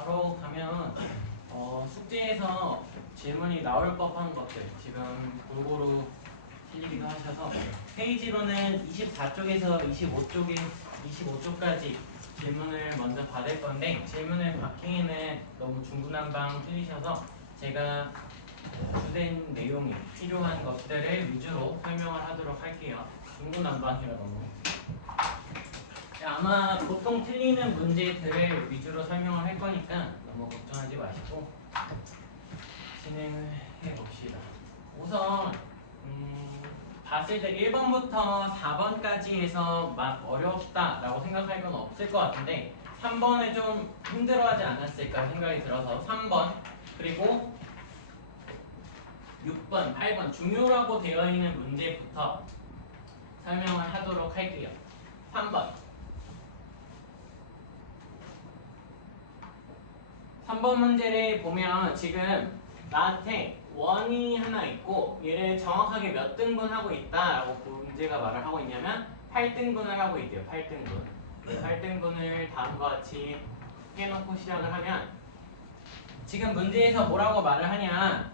바로 가면 숙제에서 질문이 나올 법한 것들 지금 골고루 틀리기도 하셔서 페이지로는 24쪽에서 25쪽까지 질문을 먼저 받을 건데 질문을 받기에는 너무 중구난방 틀리셔서 제가 주된 내용이 필요한 것들을 위주로 설명을 하도록 할게요. 중구난방이라 너무 아마 보통 틀리는 문제들을 위주로 설명을 할 거니까 너무 걱정하지 마시고 진행을 해봅시다. 우선 봤을 때 1번부터 4번까지에서 막 어렵다라고 생각할 건 없을 것 같은데 3번을 좀 힘들어하지 않았을까 생각이 들어서 3번 그리고 6번, 8번 중요라고 되어 있는 문제부터 설명을 하도록 할게요. 3번 3번 문제를 보면 지금 나한테 원이 하나 있고 얘를 정확하게 몇 등분하고 있다라고 문제가 말을 하고 있냐면 8등분을 하고 있대요. 8등분. 8등분을 다음과 같이 해놓고 시작을 하면 지금 문제에서 뭐라고 말을 하냐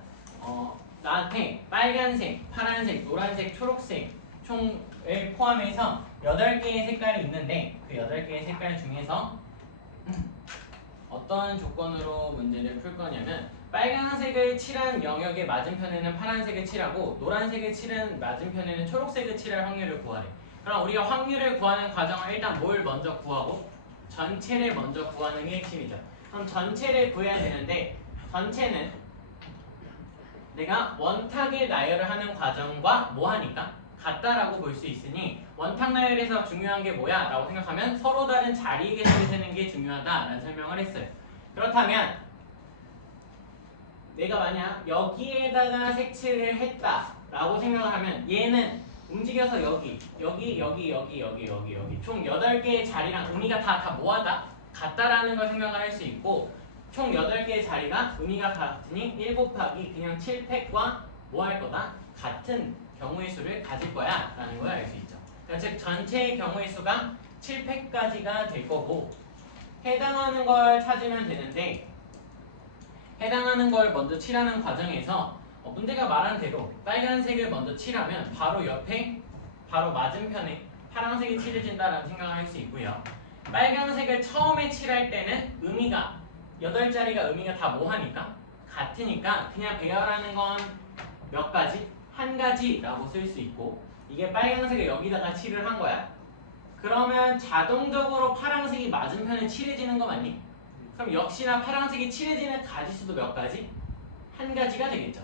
나한테 빨간색, 파란색, 노란색, 초록색 총을 포함해서 8개의 색깔이 있는데 그 8개의 색깔 중에서 어떤 조건으로 문제를 풀 거냐면 빨간색을 칠한 영역의 맞은편에는 파란색을 칠하고 노란색을 칠한 맞은편에는 초록색을 칠할 확률을 구하래. 그럼 우리가 확률을 구하는 과정을 일단 뭘 먼저 구하고 전체를 먼저 구하는 게 핵심이죠. 그럼 전체를 구해야 되는데 전체는 내가 원탁을 나열을 하는 과정과 뭐 하니까 같다라고 볼 수 있으니 원탁 나열에서 중요한 게 뭐야? 라고 생각하면 서로 다른 자리에 세는 게 중요하다라는 설명을 했어요. 그렇다면 내가 만약 여기에다가 색칠을 했다라고 생각을 하면 얘는 움직여서 여기 총 8개의 자리랑 의미가 다 뭐하다? 같다라는 걸 생각을 할 수 있고 총 8개의 자리가 의미가 같으니 1 곱하기 그냥 7팩과 뭐 할 거다? 같은 경우의 수를 가질 거야 라는 걸 알 수 있죠. 그러니까 즉 전체의 경우의 수가 7팩까지가 될 거고 해당하는 걸 찾으면 되는데 해당하는 걸 먼저 칠하는 과정에서 문제가 말한 대로 빨간색을 먼저 칠하면 바로 옆에 바로 맞은편에 파란색이 칠해진다라는 생각을 할 수 있고요. 빨간색을 처음에 칠할 때는 의미가 8자리가 의미가 다 뭐하니까? 같으니까 그냥 배열하는 건 몇 가지? 한 가지라고 쓸 수 있고 이게 빨간색을 여기다가 칠을 한 거야. 그러면 자동적으로 파란색이 맞은편에 칠해지는 거 맞니? 그럼 역시나 파란색이 칠해지는 가지수도 몇 가지? 한 가지가 되겠죠.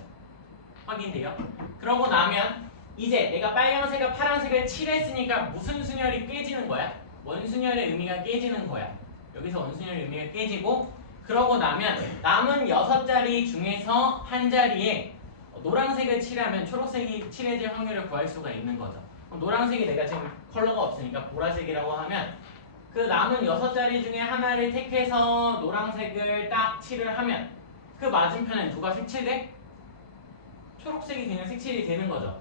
확인돼요? 그러고 나면 이제 내가 빨간색과 파란색을 칠했으니까 무슨 순열이 깨지는 거야? 원순열의 의미가 깨지는 거야. 여기서 원순열의 의미가 깨지고 그러고 나면 남은 6자리 중에서 한 자리에 노란색을 칠하면 초록색이 칠해질 확률을 구할 수가 있는 거죠. 그럼 노란색이 내가 지금 컬러가 없으니까 보라색이라고 하면 그 남은 6자리 중에 하나를 택해서 노란색을 딱 칠을 하면 그 맞은편엔 누가 색칠돼? 초록색이 그냥 색칠이 되는 거죠.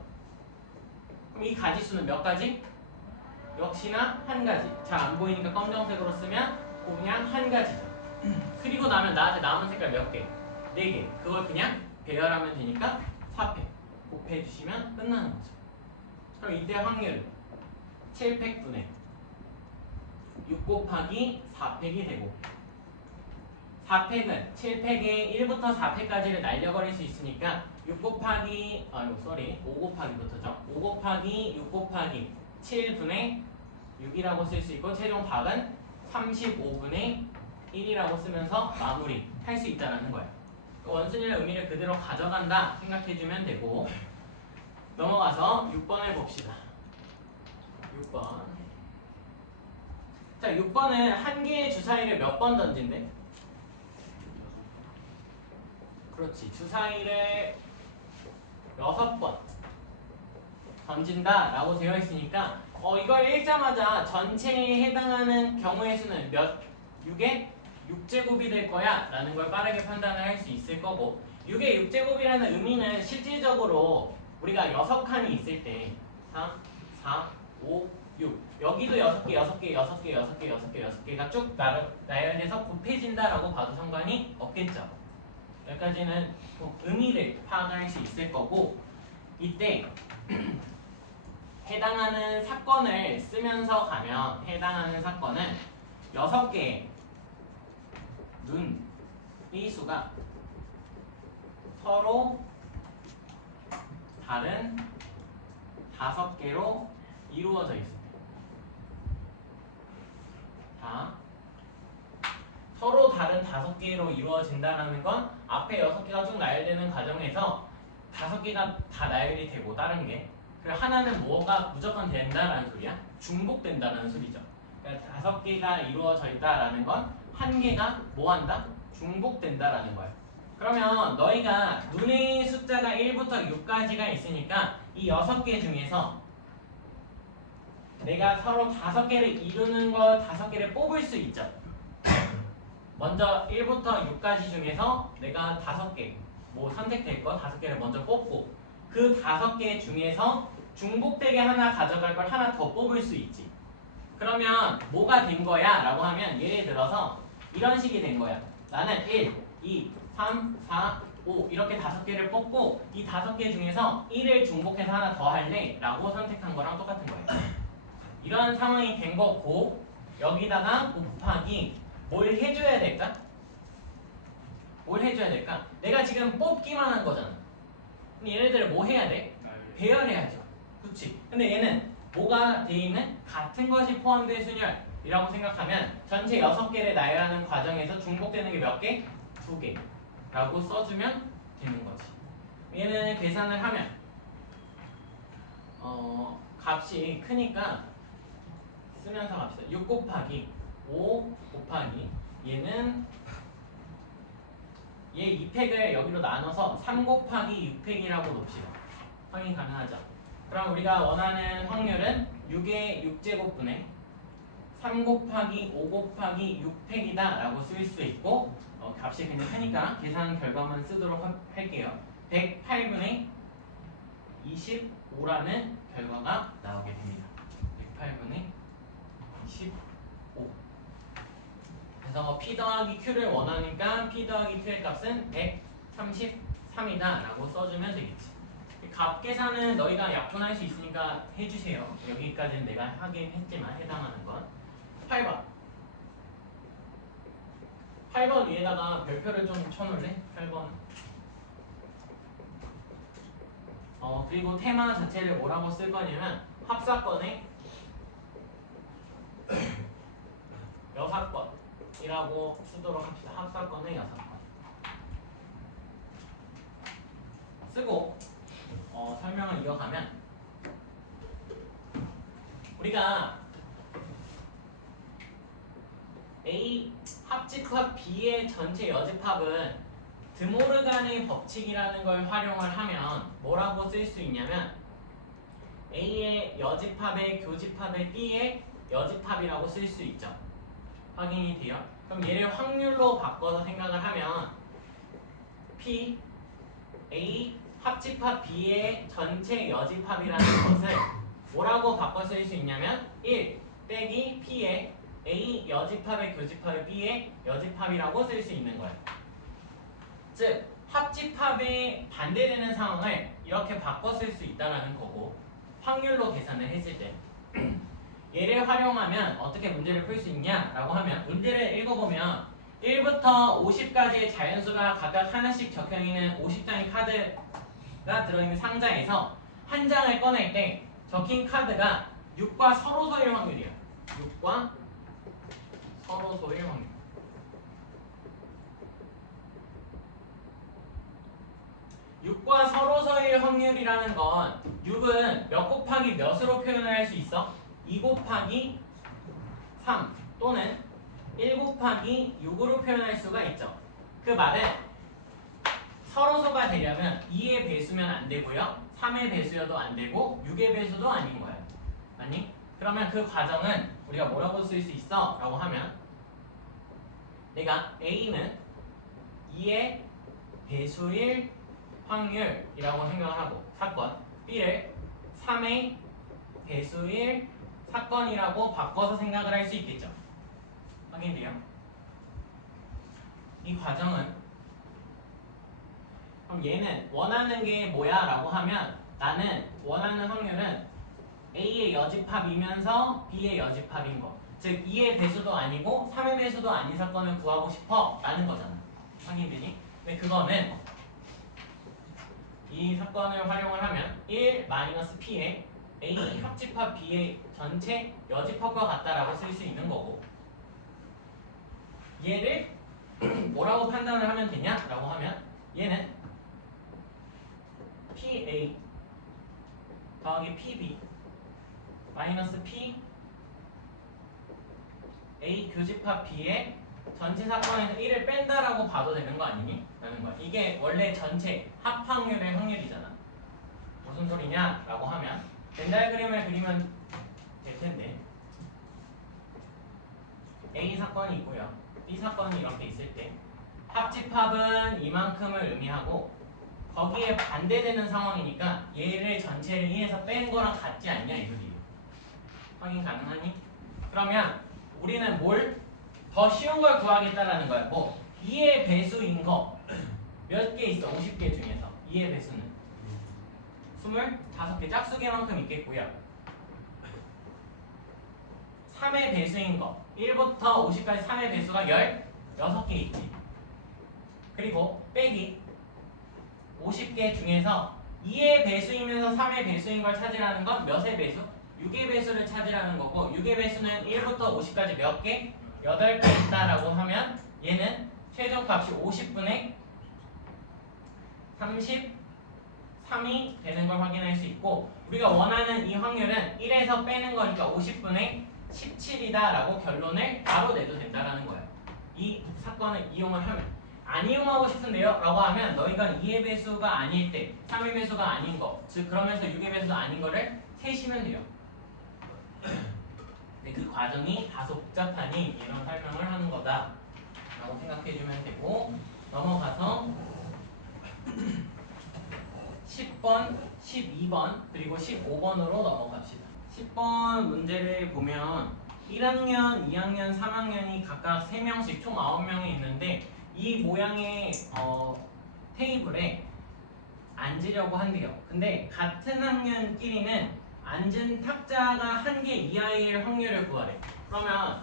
그럼 이 가지수는 몇 가지? 역시나 한 가지. 잘 안 보이니까 검정색으로 쓰면 그냥 한 가지죠. 그리고 나면 나한테 남은 색깔 몇 개? 4개. 그걸 그냥 배열하면 되니까 4팩 곱해주시면 끝나는 거죠. 그럼 이때 확률은 7팩분의 6 곱하기 4팩이 되고 4팩은 7팩에 1부터 4팩까지를 날려버릴 수 있으니까 6 곱하기 5 곱하기부터죠. 5 곱하기 6 곱하기 7분의 6이라고 쓸 수 있고 최종 답은 35분의 1이라고 쓰면서 마무리 할 수 있다는 거예요. 원순위의 의미를 그대로 가져간다 생각해주면 되고 넘어가서 6번을 봅시다. 6번. 자, 6번은 한 개의 주사위를 몇 번 던진대? 그렇지. 주사위를 6번 던진다 라고 되어 있으니까 이걸 읽자마자 전체에 해당하는 경우의 수는 6의 6제곱이 될 거야 라는 걸 빠르게 판단을 할 수 있을 거고 6의 6제곱이라는 의미는 실질적으로 우리가 6칸이 있을 때 3, 4, 5, 6. 여기도 6개, 6개, 6개, 6개, 6개, 6개가 쭉 나열돼서 곱해진다라고 봐도 상관이 없겠죠. 여기까지는 의미를 파악할 수 있을 거고, 이때 해당하는 사건을 쓰면서 가면 해당하는 사건은 6개의 눈의 수가 서로 다른 5개로 이루어져 있습니다. 자, 서로 다른 5개로 이루어진다는 건 앞에 6개가 쭉 나열되는 과정에서 5개가 다 나열이 되고 다른 게, 그리고 하나는 뭐가 무조건 된다라는 소리야? 중복된다라는 소리죠. 그러니까 5개가 이루어져 있다라는 건 한 개가 뭐 한다? 중복된다라는 거야. 그러면 너희가 눈의 숫자가 1부터 6까지가 있으니까 이 6개 중에서 내가 서로 5개를 이루는 거 5개를 뽑을 수 있죠. 먼저 1부터 6까지 중에서 내가 5개 뭐 선택될 거 5개를 먼저 뽑고, 그 5개 중에서 중복되게 하나 가져갈 걸 하나 더 뽑을 수 있지. 그러면 뭐가 된 거야? 라고 하면 예를 들어서 이런 식이 된 거야. 나는 1, 2, 3, 4, 5 이렇게 5개를 뽑고 이 5개 중에서 1을 중복해서 하나 더 할래? 라고 선택한 거랑 똑같은 거예요. 이런 상황이 된 거고, 여기다가 곱하기 뭘 해줘야 될까? 뭘 해줘야 될까? 내가 지금 뽑기만 한 거잖아. 그럼 얘네들을 뭐 해야 돼? 배열해야죠. 그치? 근데 얘는 뭐가 돼 있는? 같은 것이 포함된 순열이라고 생각하면 전체 6개를 나열하는 과정에서 중복되는 게 몇 개? 2개 라고 써주면 되는 거지. 얘는 계산을 하면 값이 크니까 쓰면서 갑시다. 6 곱하기 5 곱하기 얘는 얘 2팩을 여기로 나눠서 3 곱하기 6팩이라고 놓읍시다. 확인 가능하죠? 그럼 우리가 원하는 확률은 6의 6제곱분의 3 곱하기 5 곱하기 6팩이다 라고 쓸 수 있고, 값이 그냥 크니까 계산 결과만 쓰도록 할게요. 108분의 25라는 결과가 나오게 됩니다. 108분의 25. 그래서 P 더하기 Q를 원하니까 P 더하기 Q의 값은 133이다 라고 써주면 되겠지. 값 계산은 너희가 약분할 수 있으니까 해주세요. 여기까지는 내가 하긴 했지만 해당하는 건 8번 위에다가 별표를 좀 쳐놓을래? 8번. 그리고 테마 자체를 뭐라고 쓸 거냐면 합사건의 여사건이라고 쓰도록 합시다. 합사건의 여사건 쓰고 설명을 이어가면, 우리가 A 합집합 B의 전체 여집합은 드모르간의 법칙이라는 걸 활용을 하면 뭐라고 쓸 수 있냐면 A의 여집합의 교집합의 B의 여집합이라고 쓸 수 있죠. 확인이 돼요? 그럼 얘를 확률로 바꿔서 생각을 하면 P, A 합집합 B의 전체 여집합이라는 것을 뭐라고 바꿔 쓸 수 있냐면 1 빼기 P의 A 여집합의 교집합의 B의 여집합이라고 쓸 수 있는 거예요. 즉 합집합에 반대되는 상황을 이렇게 바꿔 쓸 수 있다는 거고, 확률로 계산을 했을 때 얘를 활용하면 어떻게 문제를 풀 수 있냐라고 하면, 문제를 읽어보면 1부터 50까지의 자연수가 각각 하나씩 적혀있는 50장의 카드가 들어있는 상자에서 한 장을 꺼낼 때 적힌 카드가 6과 서로소일 확률이에요. 6과 서로소일 확률. 6과 서로소일 확률이라는 건 6은 몇 곱하기 몇으로 표현을 할 수 있어? 2 곱하기 3 또는 1 곱하기 6으로 표현할 수가 있죠. 그 말은 서로소가 되려면 2의 배수면 안 되고요, 3의 배수여도 안 되고 6의 배수도 아닌 거예요. 아니? 그러면 그 과정은 우리가 뭐라고 쓸 수 있어? 라고 하면 내가 A는 2의 배수일 확률이라고 생각을 하고 사건, B를 3의 배수일 사건이라고 바꿔서 생각을 할 수 있겠죠. 확인돼요? 이 과정은 그럼 얘는 원하는 게 뭐야? 라고 하면 나는 원하는 확률은 A의 여집합이면서 B의 여집합인 거. 즉 2의 배수도 아니고 3의 배수도 아닌 사건을 구하고 싶어 라는 거잖아. 확인되니? 근데 그거는 이 사건을 활용을 하면 1-P의 A 합집합 B의 전체 여집합과 같다라고 쓸 수 있는 거고, 얘를 뭐라고 판단을 하면 되냐라고 하면 얘는 PA 더하기 PB 마이너스 P A 교집합 B의 전체 사건에서 1을 뺀다라고 봐도 되는 거 아니니? 라는 거야. 이게 원래 전체 합확률의 확률이잖아. 무슨 소리냐? 라고 하면 벤 그림을 그리면 될 텐데, A 사건이 있고요. B 사건이 이렇게 있을 때 합집합은 이만큼을 의미하고 거기에 반대되는 상황이니까 얘를 전체를 2에서 뺀 거랑 같지 않냐 이 소리예요. 확인 가능하니? 그러면 우리는 뭘 더 쉬운 걸 구하겠다라는 거야. 뭐 2의 배수인 거 몇 개 있어? 50개 중에서 2의 배수는 25개, 짝수개만큼 있겠고요. 3의 배수인 거 1부터 50까지 3의 배수가 16개 있지. 그리고 빼기 50개 중에서 2의 배수이면서 3의 배수인 걸 찾으라는 건 몇의 배수? 6의 배수를 찾으라는 거고, 6의 배수는 1부터 50까지 몇 개? 8개 있다라고 하면 얘는 최종값이 50분의 33이 되는 걸 확인할 수 있고, 우리가 원하는 이 확률은 1에서 빼는 거니까 50분의 17이다 라고 결론을 바로 내도 된다라는 거예요. 이 사건을 이용을 하면. 안 이용하고 싶은데요? 라고 하면 너희가 2의 배수가 아닐 때 3의 배수가 아닌 거, 즉 그러면서 6의 배수도 아닌 거를 세시면 돼요. 근데 그 과정이 다소 복잡하니 이런 설명을 하는 거다 라고 생각해주면 되고, 넘어가서 10번, 12번, 그리고 15번으로 넘어갑시다. 10번 문제를 보면 1학년, 2학년, 3학년이 각각 3명씩 총 9명이 있는데 이 모양의 테이블에 앉으려고 한대요. 근데 같은 학년끼리는 앉은 탁자가 1개 이하일 확률을 구하래. 그러면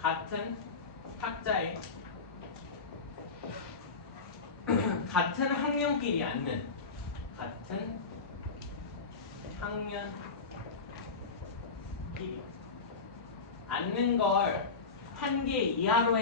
같은 탁자에 같은 학년끼리 앉는, 같은 학년끼리 앉는 걸 1개 이하로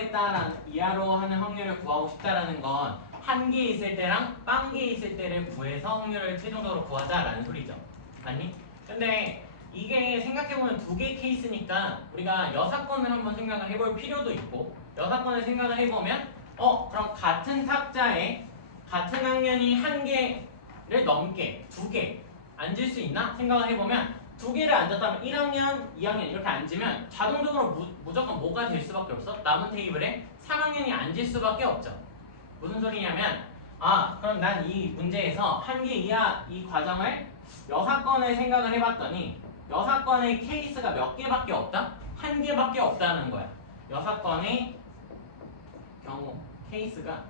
이하로 하는 확률을 구하고 싶다라는 건 1개 있을 때랑 0개 있을 때를 구해서 확률을 최종적으로 구하자라는 소리죠. 맞니? 근데 이게 생각해보면 2개 케이스니까 우리가 여사건을 한번 생각을 해볼 필요도 있고, 여사건을 생각을 해보면 그럼 같은 탁자에 같은 학년이 1개를 넘게 2개 앉을 수 있나? 생각을 해보면 2개를 앉았다면 1학년, 2학년 이렇게 앉으면 자동적으로 무조건 뭐가 될 수밖에 없어? 남은 테이블에 3학년이 앉을 수밖에 없죠. 무슨 소리냐면 그럼 난 이 문제에서 1개 이하 이 과정을 여사건을 생각을 해봤더니 여사건의 케이스가 몇 개밖에 없다? 1개밖에 없다는 거야. 여사건의 경우 케이스가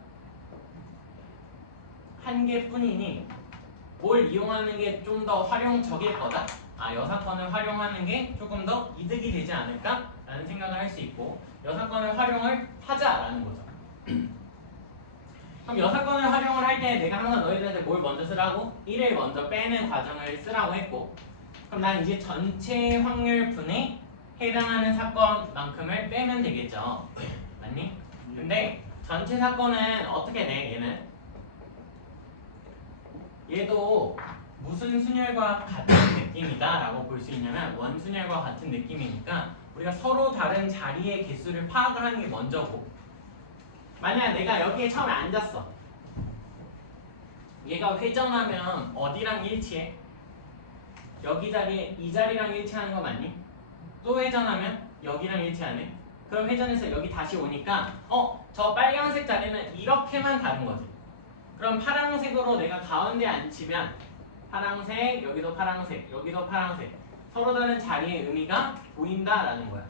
1개뿐이니 뭘 이용하는 게 좀 더 활용적일 거다? 여사건을 활용하는 게 조금 더 이득이 되지 않을까? 라는 생각을 할 수 있고, 여사건을 활용을 하자라는 거죠. 그럼 여사건을 활용을 할 때 내가 항상 너희들한테 뭘 먼저 쓰라고? 1을 먼저 빼는 과정을 쓰라고 했고, 그럼 난 이제 전체 확률분에 해당하는 사건만큼을 빼면 되겠죠. 맞니? 근데 전체 사건은 어떻게 돼? 얘도 무슨 순열과 같은 느낌이다 라고 볼 수 있냐면 원순열과 같은 느낌이니까 우리가 서로 다른 자리의 개수를 파악을 하는 게 먼저고, 만약 내가 여기에 처음에 앉았어. 얘가 회전하면 어디랑 일치해? 여기 자리에 이 자리랑 일치하는 거 맞니? 또 회전하면 여기랑 일치하네. 그럼 회전해서 여기 다시 오니까 저 빨간색 자리는 이렇게만 다른 거지. 그럼 파란색으로 내가 가운데 앉히면 파란색, 여기도 파란색, 여기도 파란색, 서로 다른 자리의 의미가 보인다라는 거야.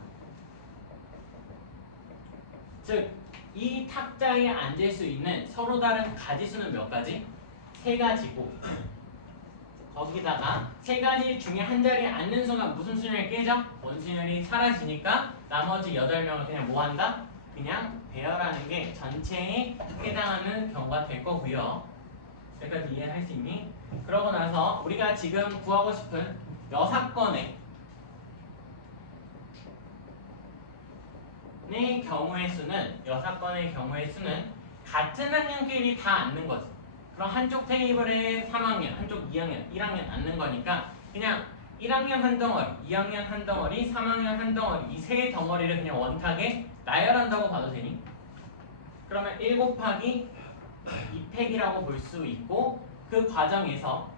즉, 이 탁자에 앉을 수 있는 서로 다른 가지수는 몇 가지? 3가지고 거기다가 3가지 중에 한 자리에 앉는 순간 무슨 순열이 깨져? 원순열이 사라지니까 나머지 8명을 그냥 뭐 한다? 그냥 배열하는 게 전체에 해당하는 경우가 될 거고요. 여기까지 이해할 수 있니? 그러고 나서 우리가 지금 구하고 싶은 여사건의 경우의 수는 여사건의 경우의 수는 같은 학년끼리 다 앉는 거지. 그럼 한쪽 테이블에 3학년, 한쪽 2학년, 1학년 앉는 거니까 그냥 1학년 한 덩어리, 2학년 한 덩어리, 3학년 한 덩어리 이 세 덩어리를 그냥 원탁에 나열한다고 봐도 되니? 그러면 1 곱하기 2팩이라고 볼 수 있고 그 과정에서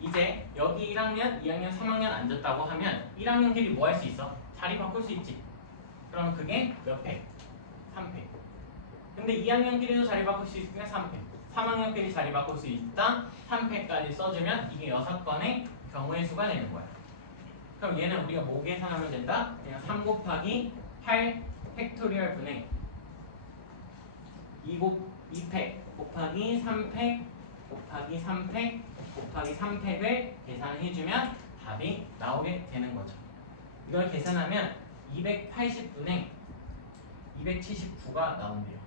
이제 여기 1학년, 2학년, 3학년 앉았다고 하면 1학년끼리 뭐 할 수 있어? 자리 바꿀 수 있지. 그럼 그게 몇 팩? 3팩. 근데 2학년끼리도 자리 바꿀 수 있으니까 3팩. 3학년끼리 자리 바꿀 수 있다. 3팩까지 써주면 이게 6건의 경우의 수가 되는 거야. 그럼 얘는 우리가 뭐 계산하면 된다? 그냥 3 곱하기 8 팩토리얼 분의 2팩 곱하기 3팩 곱하기 3팩 곱하기 3팩을 계산해주면 답이 나오게 되는 거죠. 이걸 계산하면 280분의 279가 나온대요.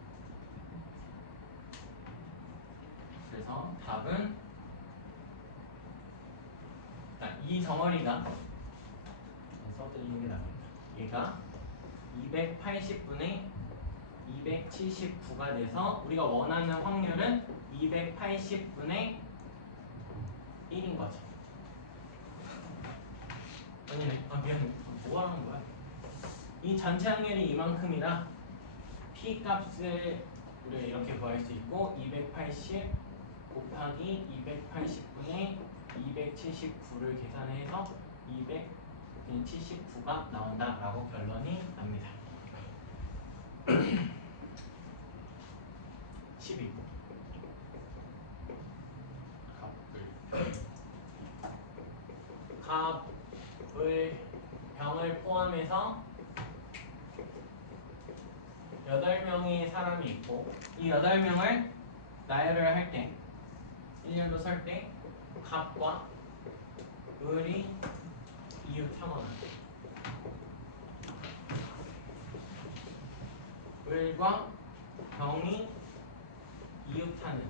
그래서 답은 이 덩어리가 써드리는 게 낫겠다. 얘가 280분의 279가 돼서 우리가 원하는 확률은 280분의 1인 거죠. 아니네. 미안해. 뭐 하는 거야? 이 전체 확률이 이만큼이라 P 값을 우리가 이렇게 구할 수 있고 280 곱하기 280분의 279를 계산해서 279가 나온다라고 결론이 납니다. 12. 갑을 병을 포함해서 8명의 사람이 있고 이 8명을 나열을 할 때 1년도 설 때 갑과 을이 이웃하거나 을과 병이 이웃하는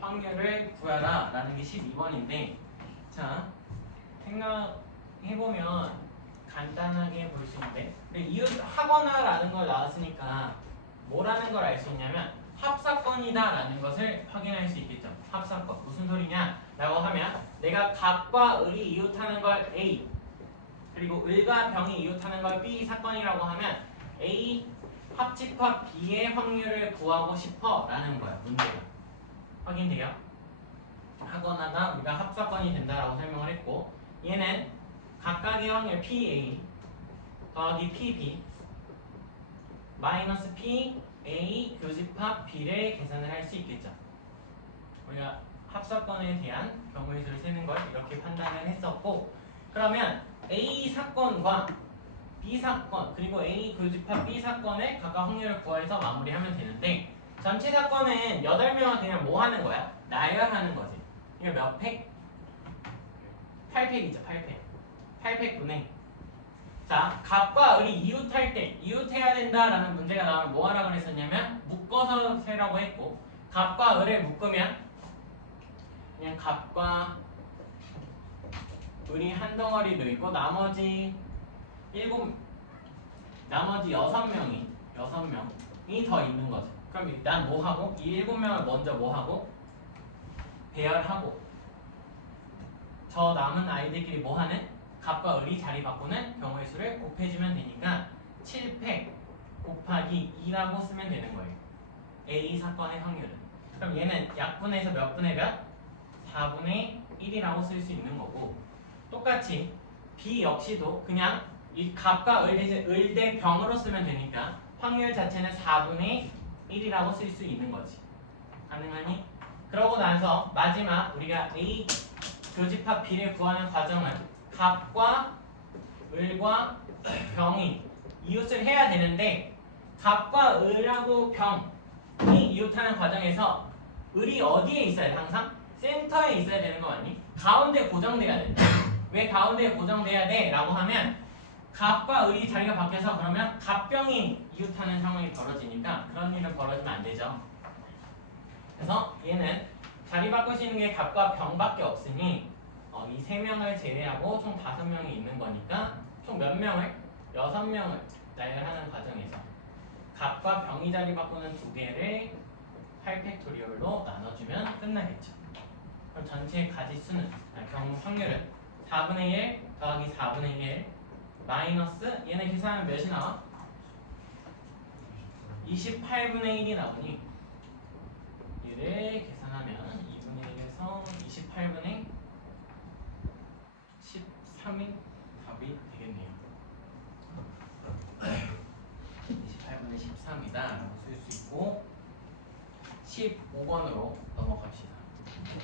확률을 구하라 라는 게 12번인데 자 생각해보면 간단하게 볼 수 있는데 근데 이웃하거나 라는 걸 나왔으니까 뭐라는 걸 알 수 있냐면 합사건이다 라는 것을 확인할 수 있겠죠. 합사건 무슨 소리냐 라고 하면 내가 갑과 을이 이웃하는 걸 A 그리고 을과 병이 이웃하는 걸 B 사건이라고 하면 A 합집합 B의 확률을 구하고 싶어 라는 거야. 문제가 확인돼요? 하거나가 우리가 합사건이 된다라고 설명을 했고 얘는 각각의 확률 PA 더하기 PB 마이너스 PA 교집합 B를 계산을 할 수 있겠죠. 우리가 합사건에 대한 경우의 수를 세는 걸 이렇게 판단을 했었고 그러면 A 사건과 B 사건 그리고 A 교집합 B 사건의 각각 확률을 구해서 마무리하면 되는데 전체 사건은 8명은 그냥 뭐 하는 거야? 나열하는 거지. 이게 몇 팩? 8팩이죠. 8팩분의 자, 갑과 을이 이웃할 때 이웃해야 된다라는 문제가 나오면 뭐 하라고 그랬었냐면 묶어서 세라고 했고 갑과 을을 묶으면 그냥 갑과 을이 한 덩어리도 있고 나머지 6명이 더 있는 거죠. 그럼 일단 뭐 하고 이 7명을 먼저 뭐 하고 배열하고 저 남은 아이들끼리 뭐 하는 갑과 을이 자리 바꾸는 경우의 수를 곱해주면 되니까 7팩 곱하기 2라고 쓰면 되는 거예요. A 사건의 확률은. 그럼 얘는 약분해서 몇 분의 몇? 4분의 1이라고 쓸 수 있는 거고 똑같이 B 역시도 그냥 이 갑과 을 대 병으로 쓰면 되니까 확률 자체는 4분의 1이라고 쓸 수 있는 거지. 가능하니? 그러고 나서 마지막 우리가 A 교집합 B를 구하는 과정은 갑과 을과 병이 이웃을 해야 되는데 갑과 을하고 병이 이웃하는 과정에서 을이 어디에 있어야 돼? 항상 센터에 있어야 되는 거 맞니? 가운데 고정돼야 돼. 왜 가운데에 고정돼야 돼? 라고 하면 갑과 을이 자리가 바뀌어서 그러면 갑병이 이웃하는 상황이 벌어지니까 그런 일은 벌어지면 안 되죠. 그래서 얘는 자리 바꿀 수 있는 게 갑과 병밖에 없으니 이 세 명을 제외하고 총 5명이 있는 거니까 총 몇 명을? 6명을 나열하는 과정에서 갑과 병이 자리 바꾸는 두 개를 8팩토리얼로 나눠주면 끝나겠죠. 그럼 전체 가지수는 경우 확률은 4분의 1 더하기 4분의 1 마이너스 얘네 계산하면 몇이 나와? 28분의 1이 나오니 얘를 계산하면 2분의 1에서 28분의 13이 답이 되겠네요. 28분의 13이다 라고 쓸 수 있고 15번으로 넘어갑시다.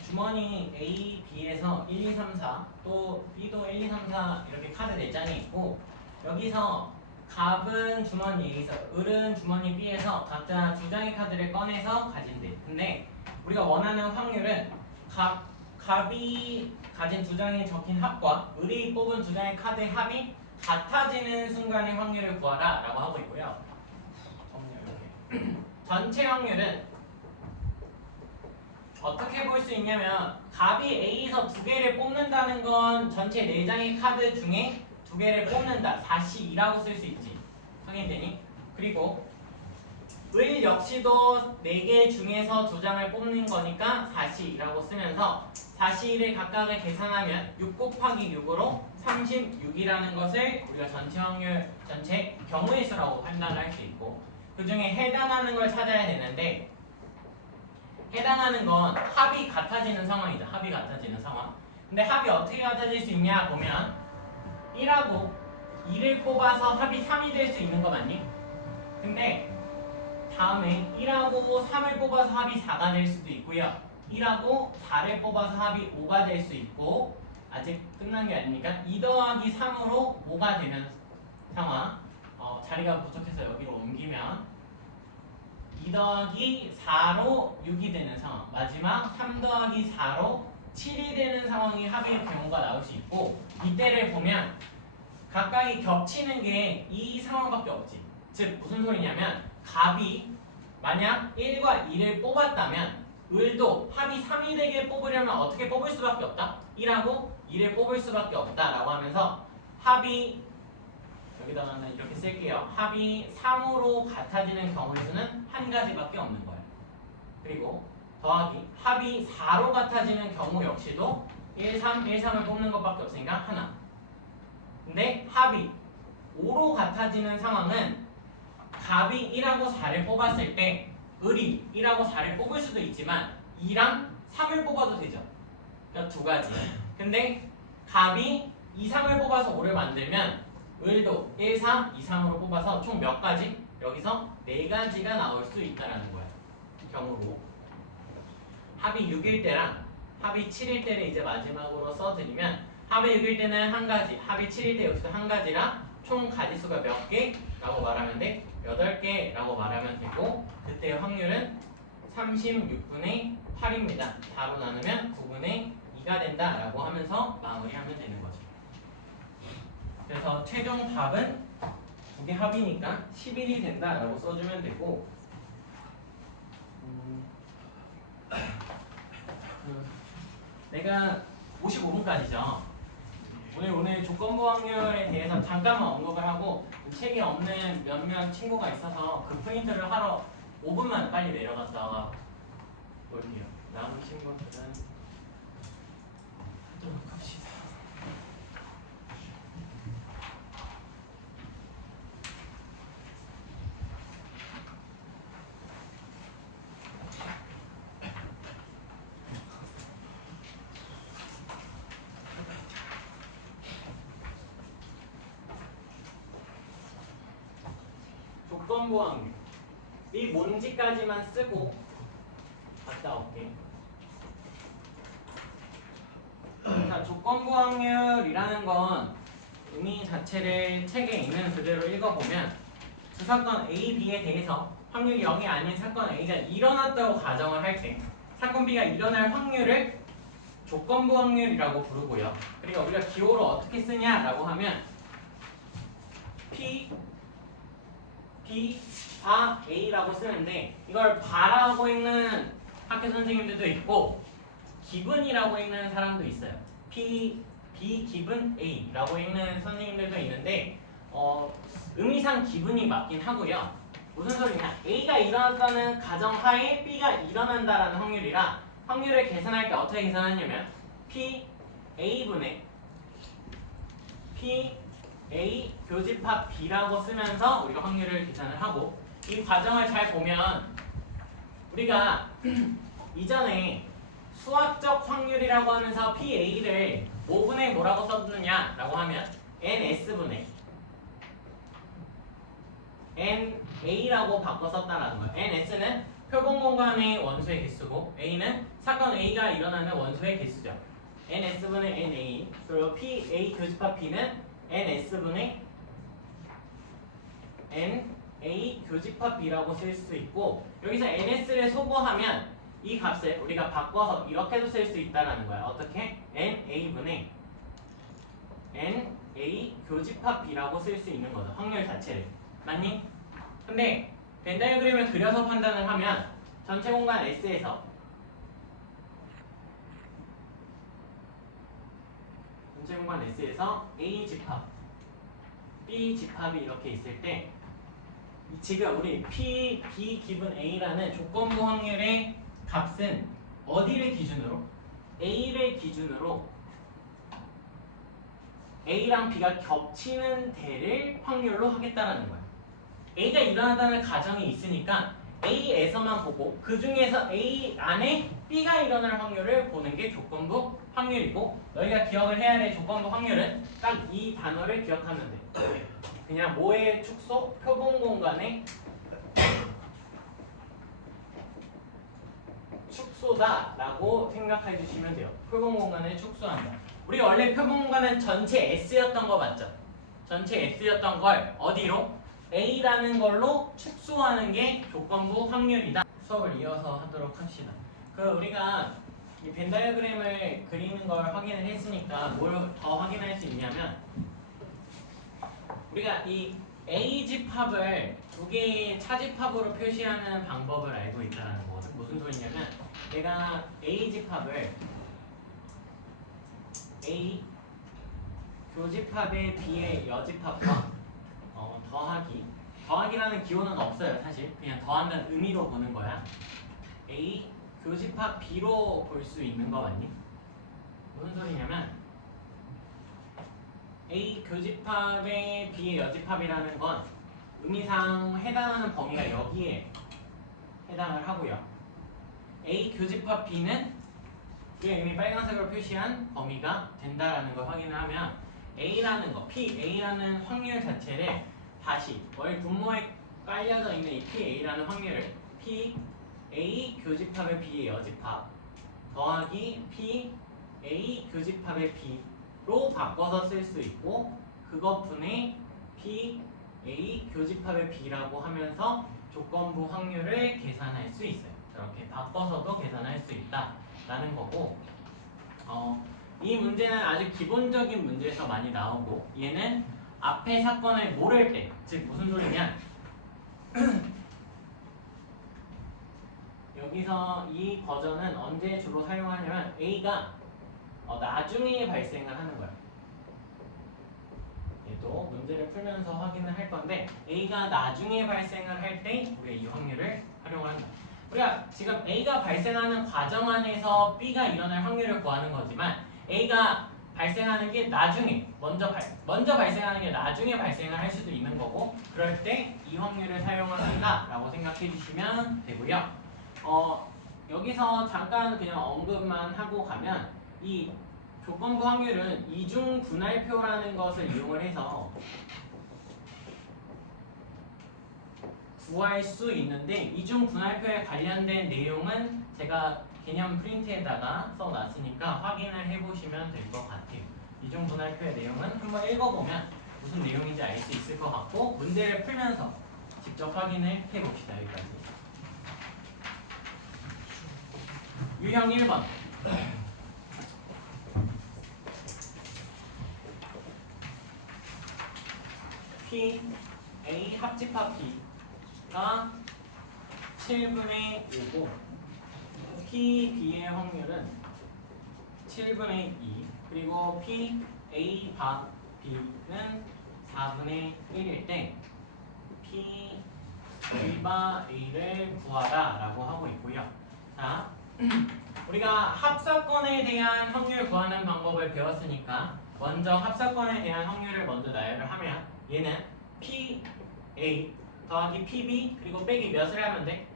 주머니 A, B에서 1, 2, 3, 4 또 B도 1, 2, 3, 4 이렇게 카드 4장이 있고 여기서 갑은 주머니 A에서 을은 주머니 B에서 각자 2장의 카드를 꺼내서 가진대. 근데 우리가 원하는 확률은 갑이 가진 2장에 적힌 합과 을이 뽑은 2장의 카드의 합이 같아지는 순간의 확률을 구하라 라고 하고 있고요. 전체 확률은 어떻게 볼 수 있냐면 갑이 A에서 2개를 뽑는다는 건 전체 4장의 카드 중에 2개를 뽑는다. 4C2라고 쓸 수 있지. 확인되니? 그리고 을 역시도 4개 중에서 2장을 뽑는 거니까 4C2라고 쓰면서 4C1을 각각을 계산하면 6 곱하기 6으로 36이라는 것을 우리가 전체 확률, 전체 경우의 수라고 판단을 할 수 있고 그 중에 해당하는 걸 찾아야 되는데 해당하는 건 합이 같아지는 상황이죠. 합이 같아지는 상황. 근데 합이 어떻게 같아질 수 있냐 보면 1하고 2를 뽑아서 합이 3이 될 수 있는 거 맞니? 근데 다음에 1하고 3을 뽑아서 합이 4가 될 수도 있고요. 1하고 4를 뽑아서 합이 5가 될 수 있고 아직 끝난 게 아니니까 2 더하기 3으로 5가 되는 상황. 자리가 부족해서 여기로 옮기면 2 더하기 4로 6이 되는 상황. 마지막 3 더하기 4로 7이 되는 상황이 합의 경우가 나올 수 있고 이때를 보면 각각이 겹치는 게 이 상황밖에 없지. 즉 무슨 소리냐면 갑이 만약 1과 2를 뽑았다면 을도 합이 3이 되게 뽑으려면 어떻게 뽑을 수밖에 없다? 1하고 2를 뽑을 수밖에 없다라고 하면서 합이 여기다가는 이렇게 쓸게요. 합이 3으로 같아지는 경우의 수는 한 가지밖에 없는 거예요. 그리고 더하기 합이 4로 같아지는 경우 역시도 1, 3, 1, 3을 뽑는 것밖에 없으니까 하나. 근데 합이 5로 같아지는 상황은 갑이 1하고 4를 뽑았을 때 을이 1하고 4를 뽑을 수도 있지만 2랑 3을 뽑아도 되죠. 그러니까 두 가지. 근데 갑이 2, 3을 뽑아서 5를 만들면 을도 1, 3, 2, 3으로 뽑아서 총 몇 가지? 여기서 4가지가 나올 수 있다는 거야. 경우로. 합이 6일 때랑 합이 7일 때를 이제 마지막으로 써드리면 합이 6일 때는 한 가지, 합이 7일 때 역시도 한 가지라 총 가지수가 몇 개? 라고 말하면 돼? 8개라고 말하면 되고 그때의 확률은 36분의 8입니다. 4로 나누면 9분의 2가 된다라고 하면서 마무리하면 되는 거죠. 그래서 최종 답은 2개 합이니까 11이 된다라고 써주면 되고 내가 55분까지죠. 오늘 조건부 확률에 대해서 잠깐만 언급을 하고 책에 없는 몇몇 친구가 있어서 그 프린트를 하러 5분만 빨리 내려갔다가 올게요. 남은 친구들은 하도록 합시다. 조건부 확률 이 뭔지까지만 쓰고 갔다 올게. 자, 조건부 확률이라는 건 의미 자체를 책에 있는 그대로 읽어보면 두 사건 A, B에 대해서 확률이 0이 아닌 사건 A가 일어났다고 가정을 할 때 사건 B가 일어날 확률을 조건부 확률이라고 부르고요. 그리고 우리가 기호로 어떻게 쓰냐라고 하면 P, B, 바, A라고 쓰는데 이걸 바라고 읽는 학교 선생님들도 있고 기분이라고 읽는 사람도 있어요. P, B 기분 A라고 읽는 선생님들도 있는데 의미상 기분이 맞긴 하고요. 무슨 소리냐? A가 일어났다는 가정하에 B가 일어난다라는 확률이라 확률을 계산할 때 어떻게 계산하냐면 P A분의 P A 교집합 B라고 쓰면서 우리가 확률을 계산을 하고 이 과정을 잘 보면 우리가 이전에 수학적 확률이라고 하면서 PA를 5분의 뭐라고 썼느냐라고 하면 NS분의 NA라고 바꿔 썼다라는 거예요. NS는 표본 공간의 원소의 개수고 A는 사건 A가 일어나는 원소의 개수죠. NS분의 NA 그리고 PA 교집합 B는 NS분의 NA 교집합 B라고 쓸 수 있고 여기서 NS를 소거하면 이 값을 우리가 바꿔서 이렇게도 쓸 수 있다는 거야. 어떻게? NA분의 NA 교집합 B라고 쓸 수 있는 거죠. 확률 자체를. 맞니? 근데 벤 다이어그램을 그려서 판단을 하면 전체 공간 S에서 A 집합, B 집합이 이렇게 있을 때 지금 우리 P, B 기분 A라는 조건부 확률의 값은 어디를 기준으로? A를 기준으로 A랑 B가 겹치는 대를 확률로 하겠다라는 거야. A가 일어난다는 가정이 있으니까 A에서만 보고 그 중에서 A 안에 B가 일어날 확률을 보는 게 조건부 확률이고 너희가 기억을 해야 될 조건부 확률은 딱 이 단어를 기억하면 돼. 그냥 뭐의 축소? 표본 공간의 축소다라고 생각해 주시면 돼요. 표본 공간을 축소한다. 우리 원래 표본 공간은 전체 S였던 거 맞죠? 전체 S였던 걸 어디로? A라는 걸로 축소하는 게 조건부 확률이다. 수업을 이어서 하도록 합시다. 우리가 이 벤 다이어그램을 그리는 걸 확인을 했으니까 뭘 더 확인할 수 있냐면 우리가 이 A 집합을 두 개의 차집합으로 표시하는 방법을 알고 있다는 거거든. 무슨 소리냐면 내가 A 집합을 A 교집합의 B의 여집합과 더하기라는 기호는 없어요. 사실 그냥 더한다는 의미로 보는 거야. A 교집합 B로 볼 수 있는 거 맞니? 무슨 소리냐면 A 교집합의 B의 여집합이라는 건 의미상 해당하는 범위가 여기에 해당을 하고요. A 교집합 B는 그 이미 빨간색으로 표시한 범위가 된다라는 걸 확인을 하면 A라는 거, PA라는 확률 자체를 다시 월 분모에 깔려져 있는 이 PA라는 확률을 PA 교집합의 B의 여집합 더하기 PA 교집합의 B로 바꿔서 쓸 수 있고 그것분의 PA 교집합의 B라고 하면서 조건부 확률을 계산할 수 있어요. 이렇게 바꿔서도 계산할 수 있다라는 거고 이 문제는 아주 기본적인 문제에서 많이 나오고 얘는 앞에 사건을 모를 때, 즉 무슨 소리냐 여기서 이 버전은 언제 주로 사용하냐면 A가 나중에 발생을 하는 거야. 얘도 문제를 풀면서 확인을 할 건데 A가 나중에 발생을 할 때 우리가 이 확률을 활용을 한다. 우리가 지금 A가 발생하는 과정 안에서 B가 일어날 확률을 구하는 거지만 A가 발생하는 게 나중에 먼저 발생하는 게 나중에 발생을 할 수도 있는 거고 그럴 때 이 확률을 사용을 한다라고 생각해 주시면 되고요. 여기서 잠깐 그냥 언급만 하고 가면 이 조건부 확률은 이중 분할표라는 것을 이용을 해서 구할 수 있는데 이중 분할표에 관련된 내용은 제가 개념 프린트에다가 써놨으니까 확인을 해보시면 될 것 같아요. 이중분할표의 내용은 한번 읽어보면 무슨 내용인지 알 수 있을 것 같고 문제를 풀면서 직접 확인을 해봅시다. 여기까지. 유형 1번. P, A 합집합 B가 7분의 5고 P, B의 확률은 7분의 2 그리고 P, A 바 B는 4분의 1일 때 P, B 바 A를 구하라 라고 하고 있고요. 자, 우리가 합사건에 대한 확률 구하는 방법을 배웠으니까 먼저 합사건에 대한 확률을 먼저 나열을 하면 얘는 P, A 더하기 P, B 그리고 빼기 몇을 하면 돼?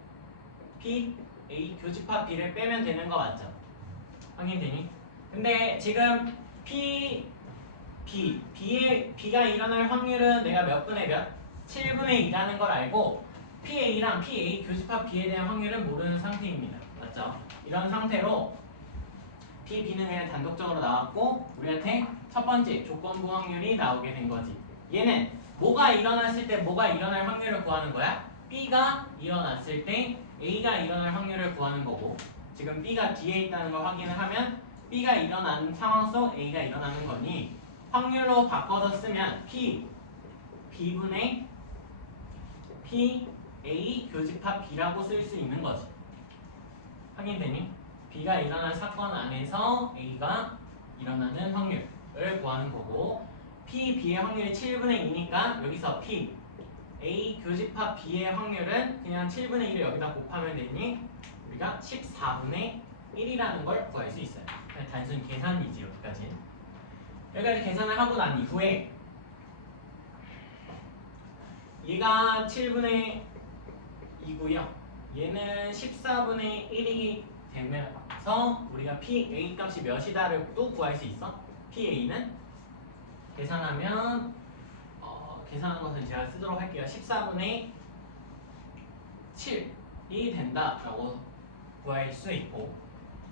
P, A 교집합 B를 빼면 되는 거 맞죠? 확인되니? 근데 지금 P, B, B가 일어날 확률은 내가 몇 분의 몇? 7분의 2라는 걸 알고 PA랑 PA 교집합 B에 대한 확률은 모르는 상태입니다. 맞죠? 이런 상태로 P, B는 그냥 단독적으로 나왔고 우리한테 첫 번째 조건부 확률이 나오게 된 거지. 얘는 뭐가 일어났을 때 뭐가 일어날 확률을 구하는 거야? B가 일어났을 때 A가 일어날 확률을 구하는 거고 지금 B가 뒤에 있다는 걸 확인을 하면 B가 일어나는 상황 속 A가 일어나는 거니 확률로 바꿔서 쓰면 P, B분의 P, A 교집합 B라고 쓸 수 있는 거지. 확인되니? B가 일어난 사건 안에서 A가 일어나는 확률을 구하는 거고 P, B의 확률이 7분의 2니까 여기서 P, A 교집합 B의 확률은 그냥 7분의 1을 여기다 곱하면 되니 우리가 14분의 1이라는 걸 구할 수 있어요. 그냥 단순 계산이지 여기까지. 여기까지 계산을 하고 난 이후에 얘가 7분의 2고요. 얘는 14분의 1이 되면서 우리가 PA 값이 몇이다를 또 구할 수 있어. PA는 계산하면 계산한 것은 제가 쓰도록 할게요. 14분의 7이 된다라고 구할 수 있고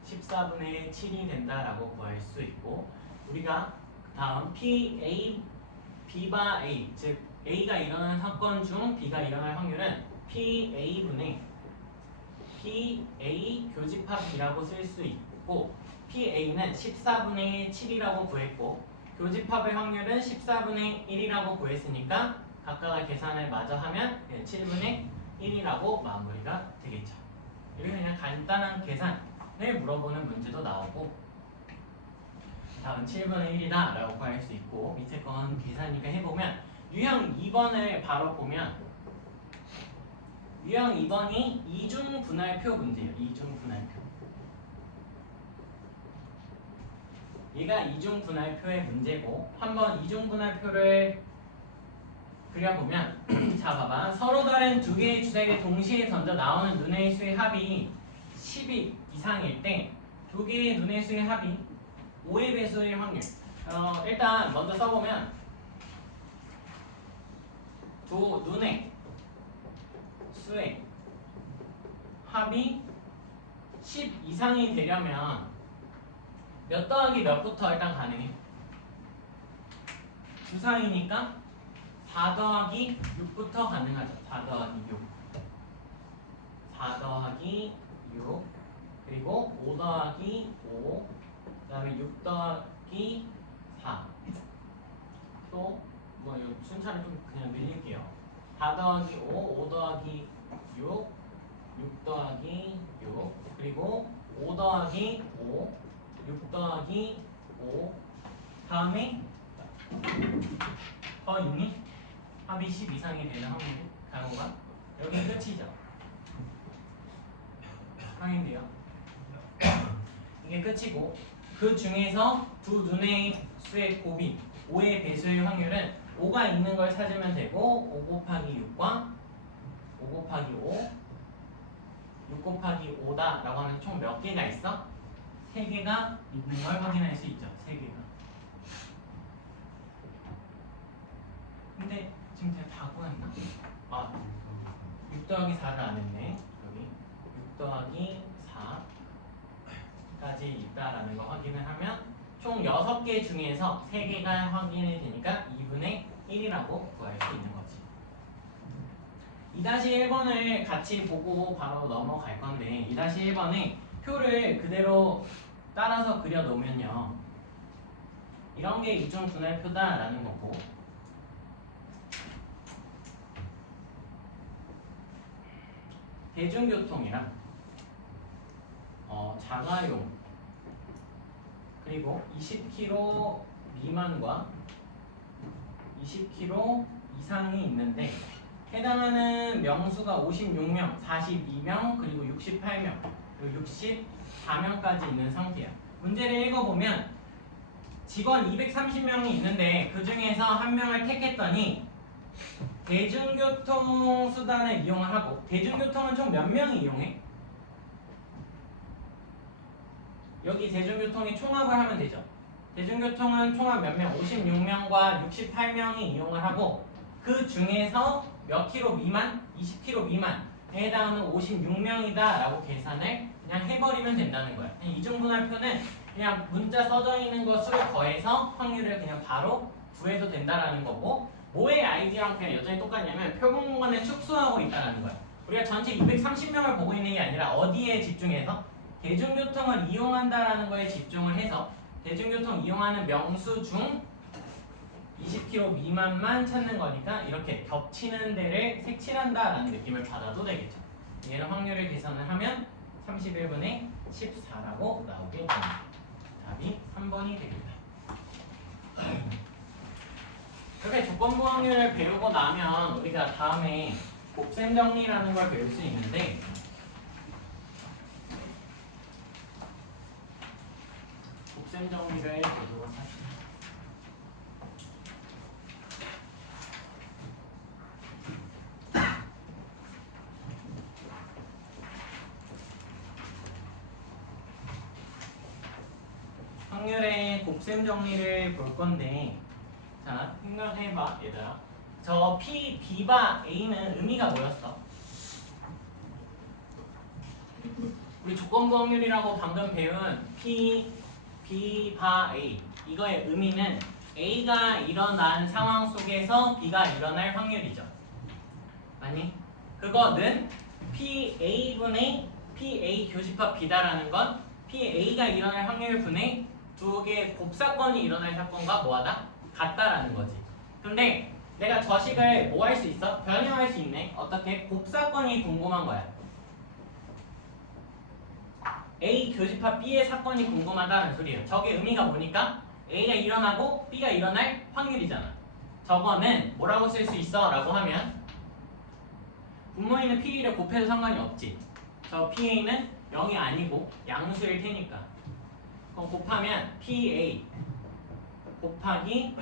14분의 7이 된다라고 구할 수 있고 우리가 다음 PA, B바 A 즉 A가 일어나는 사건 중 B가 일어날 확률은 PA분의 PA 교집합 B라고 쓸 수 있고 PA는 14분의 7이라고 구했고 교집합의 확률은 14분의 1이라고 구했으니까 각각의 계산을 마저 하면 7분의 1이라고 마무리가 되겠죠. 이렇게 그냥 간단한 계산을 물어보는 문제도 나오고 다음 7분의 1이다 라고 구할 수 있고 밑에 건 계산이니까 해보면 유형 2번을 바로 보면 유형 2번이 이중분할표 문제예요. 이중분할표. 얘가 이중분할표의 문제고 한번 이중분할표를 그려보면 자 봐봐 서로 다른 두 개의 주사위를 동시에 던져 나오는 눈의 수의 합이 10이 이상일 때 두 개의 눈의 수의 합이 5의 배수일 확률 일단 먼저 써보면 두 눈의 수의 합이 10 이상이 되려면 몇 더하기 몇부터 일단 가능해? 주사위니까 4 더하기 6부터 가능하죠. 4 더하기 6 4 더하기 6 그리고 5 더하기 5 그 다음에 6 더하기 4 또 뭐 이거 순차를 좀 그냥 늘릴게요. 4 더하기 5 5 더하기 6 6 더하기 6 그리고 5 더하기 5 6 더하기 5 다음에 더 있니? 합이 10 이상이 되는 확률 가로가 여기 끝이죠. 확인돼요? 이게 끝이고 그 중에서 두 눈의 수의 곱이 5의 배수의 확률은 5가 있는 걸 찾으면 되고 5 곱하기 6과 5 곱하기 5 6 곱하기 5다 라고 하면 총 몇 개가 있어? 3개가 있는 걸 확인할 수 있죠. 3개가. 근데 지금 제가 다 구했나? 6 더하기 4를 안 했네. 여기 6 더하기 4 있다라는 거 확인을 하면 총 6개 중에서 3개가 확인이 되니까 2분의 1이라고 구할 수 있는 거지. 2-1번을 같이 보고 바로 넘어갈 건데 2-1번에 표를 그대로 따라서 그려 놓으면요. 이런 게 이중 분할표다라는 거고 대중교통이랑 자가용 그리고 20km 미만과 20km 이상이 있는데 해당하는 명수가 56명, 42명, 그리고 68명, 그리고 64명까지 있는 상태야. 문제를 읽어보면 직원 230명이 있는데 그 중에서 한 명을 택했더니 대중교통 수단을 이용을 하고 대중교통은 총 몇 명이 이용해? 여기 대중교통이 총합을 하면 되죠. 대중교통은 총합 몇 명? 56명과 68명이 이용을 하고 그 중에서 몇 킬로 미만? 20km 미만에 해당하는 56명이다 라고 계산을 그냥 해버리면 된다는 거야. 이중분할표는 그냥 문자 써져 있는 것을 더해서 확률을 그냥 바로 구해도 된다라는 거고 뭐의 아이디어랑 그냥 여전히 똑같냐면 표본 공간을 축소하고 있다는 거야. 우리가 전체 230명을 보고 있는 게 아니라 어디에 집중해서? 대중교통을 이용한다라는 거에 집중을 해서 대중교통 이용하는 명수 중 20km 미만만 찾는 거니까 이렇게 겹치는 데를 색칠한다라는 느낌을 받아도 되겠죠. 얘는 확률을 계산을 하면 31분의 14라고 나오게 됩니다. 답이 3번이 됩니다. 이렇게 조건부 확률을 배우고 나면 우리가 다음에 곱셈 정리라는 걸 배울 수 있는데 곱셈 정리를 보도록 합시다. 확률의 곱셈 정리를 볼 건데 자 생각해봐 얘들아. 저 P, B바 A는 의미가 뭐였어? 우리 조건부 확률이라고 방금 배운 P, B바 A 이거의 의미는 A가 일어난 상황 속에서 B가 일어날 확률이죠. 아니 그거는 PA분의 PA 교집합 B다라는 건 PA가 일어날 확률 분의 두 개의 곱사건이 일어날 사건과 뭐하다? 같다라는 거지. 근데 내가 저 식을 뭐 할 수 있어? 변형할 수 있네. 어떻게? 곱사건이 궁금한 거야. A 교집합 B의 사건이 궁금하다는 소리예요. 저게 의미가 뭐니까? A가 일어나고 B가 일어날 확률이잖아. 저거는 뭐라고 쓸 수 있어? 라고 하면 분모에는 P를 곱해도 상관이 없지. 저 PA는 0이 아니고 양수일 테니까. 그럼 곱하면 PA 곱하기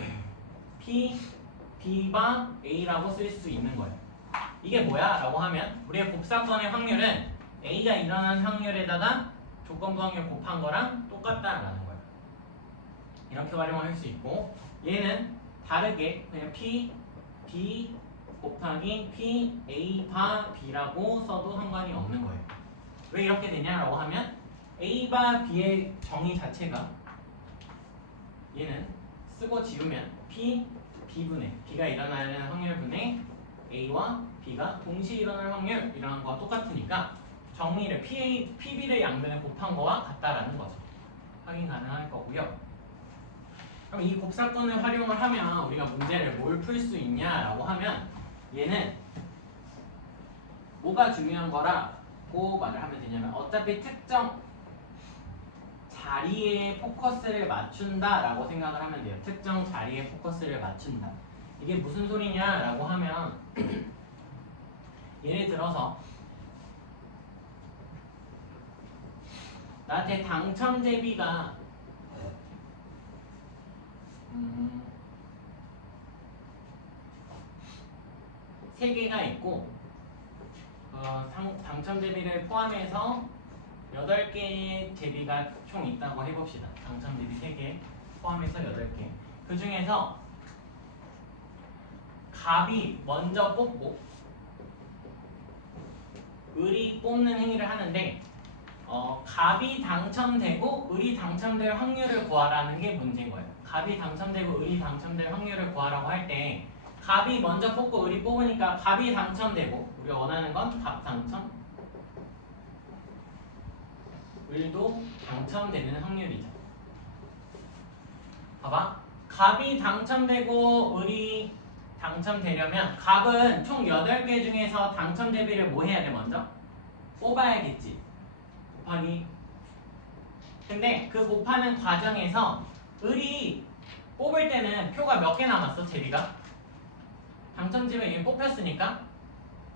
P, B바 A라고 쓸 수 있는 거예요. 이게 뭐야? 라고 하면 우리의 곱사건의 확률은 A가 일어난 확률에다가 조건부 확률 곱한 거랑 똑같다라는 거예요. 이렇게 활용할 수 있고 얘는 다르게 그냥 P, B 곱하기 P, A 바 B라고 써도 상관이 없는 거예요. 왜 이렇게 되냐라고 하면 A바 B의 정의 자체가 얘는 쓰고 지우면 P, B분의 B가 일어나는 확률분의 A와 B가 동시에 일어날 확률 이런 거와 똑같으니까 정의를 PB를 양변에 곱한 거와 같다라는 거죠. 확인 가능할 거고요. 그럼 이 곱사건을 활용을 하면 우리가 문제를 뭘 풀 수 있냐라고 하면 얘는 뭐가 중요한 거라고 말을 하면 되냐면 어차피 특정 자리에 포커스를 맞춘다라고 생각을 하면 돼요. 특정 자리에 포커스를 맞춘다. 이게 무슨 소리냐라고 하면 예를 들어서 나한테 당첨 대비가 3개가 있고 당첨 대비를 포함해서 8개의 대비가 총 있다고 해봅시다. 당첨 대비 3개 포함해서 8개. 그 중에서 갑이 먼저 뽑고 을이 뽑는 행위를 하는데 갑이 당첨되고 을이 당첨될 확률을 구하라는 게 문제인 거예요. 갑이 당첨되고 을이 당첨될 확률을 구하라고 할 때 갑이 먼저 뽑고 을이 뽑으니까 갑이 당첨되고 우리가 원하는 건 갑 당첨 을도 당첨되는 확률이죠. 봐봐. 갑이 당첨되고 을이 당첨되려면 갑은 총 8개 중에서 당첨 대비를 뭐 해야 돼 먼저? 뽑아야겠지. 곱하기. 근데 그 곱하는 과정에서 을이 뽑을 때는 표가 몇 개 남았어? 제비가? 당첨지면 이미 뽑혔으니까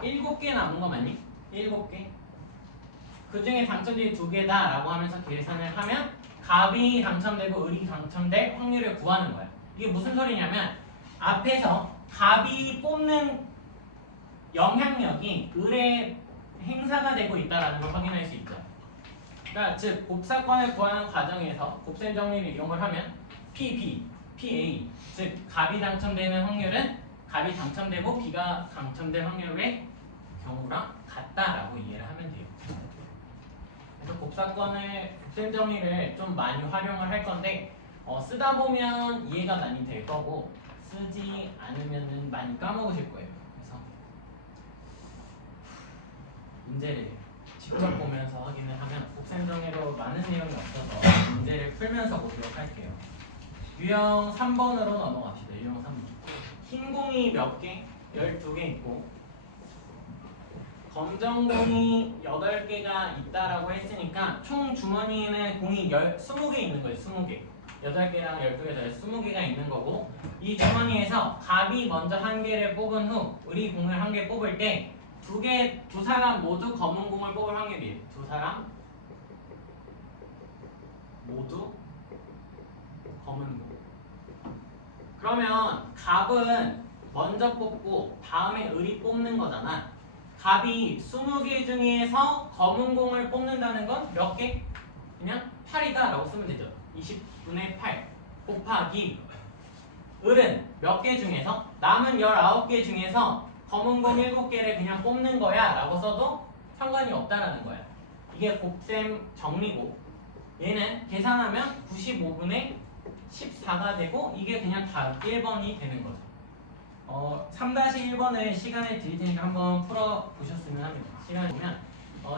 7개 남은 거 맞니? 7개. 그 중에 당첨지 2개다 라고 하면서 계산을 하면 갑이 당첨되고 을이 당첨될 확률을 구하는 거야. 이게 무슨 소리냐면 앞에서 갑이 뽑는 영향력이 을의 행사가 되고 있다는 걸 확인할 수 있죠. 그러니까 즉 곱사건을 구하는 과정에서 곱셈 정리를 이용을 하면 PB, PA 즉 갑이 당첨되는 확률은 갑이 당첨되고 B가 당첨될 확률의 경우랑 같다라고 이해를 하면 돼요. 그래서 곱사건을 곱셈 정리를 좀 많이 활용을 할 건데 쓰다 보면 이해가 많이 될 거고 쓰지 않으면은 많이 까먹으실 거예요. 그래서 문제를 직접 보면서 확인을 하면 곱셈 정리로 많은 내용이 없어서 문제를 풀면서 보도록 할게요. 유형 3번으로 넘어갑시다. 유형 3번. 흰 공이 몇 개? 12개 있고 검정 공이 8개가 있다라고 했으니까 총 주머니에는 공이 20개 있는 거예요. 20개. 8개랑 12개 더 20개가 있는 거고 이 주머니에서 갑이 먼저 1개를 뽑은 후 을이 공을 1개 뽑을 때 두 사람 모두 검은 공을 뽑을 확률이에요. 두 사람 모두 검은 공. 그러면 갑은 먼저 뽑고 다음에 을이 뽑는 거잖아. 갑이 20개 중에서 검은 공을 뽑는다는 건 몇 개? 그냥 8이다 라고 쓰면 되죠. 20분의 8 곱하기 을은 몇 개 중에서 남은 19개 중에서 검은 공 7개를 그냥 뽑는 거야 라고 써도 상관이 없다라는 거야. 이게 곱셈 정리고 얘는 계산하면 95분의 14가 되고 이게 그냥 다 1번이 되는 거죠. 3-1번을 시간을 드릴 테니까 한번 풀어보셨으면 합니다. 시간을 보면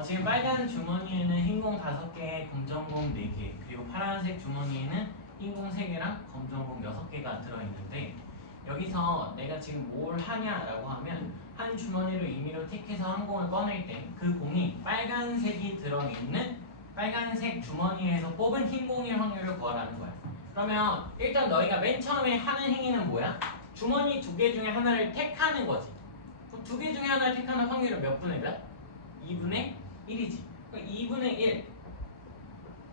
지금 빨간 주머니에는 흰공 5개, 검정공 4개 그리고 파란색 주머니에는 흰공 3개랑 검정공 6개가 들어있는데 여기서 내가 지금 뭘 하냐라고 하면 한 주머니를 임의로 택해서 한 공을 꺼낼 때 그 공이 빨간색이 들어있는 빨간색 주머니에서 뽑은 흰 공의 확률을 구하라는 거야. 그러면 일단 너희가 맨 처음에 하는 행위는 뭐야? 주머니 2개 중에 하나를 택하는 거지. 2개 중에 하나를 택하는 확률은 몇 분의 몇? 2분의 1이지. 그러니까 2분의 1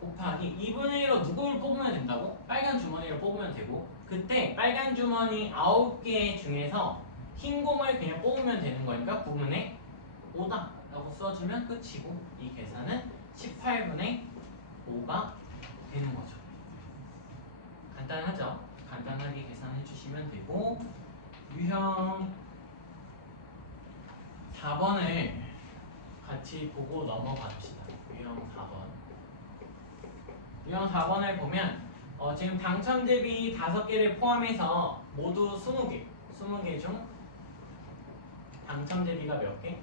곱하기 2분의 1로 누구를 뽑으면 된다고? 빨간 주머니를 뽑으면 되고 그때 빨간 주머니 9개 중에서 흰 공을 그냥 뽑으면 되는 거니까 9분의 5다 라고 써주면 끝이고 이 계산은 18분의 5가 되는 거죠. 간단하죠? 간단하게 계산해 주시면 되고 유형 4번을 같이 보고 넘어갑시다. 유형 4번. 유형 4번을 보면 지금 당첨 대비 5개를 포함해서 모두 20개 20개 중 당첨 대비가 몇 개?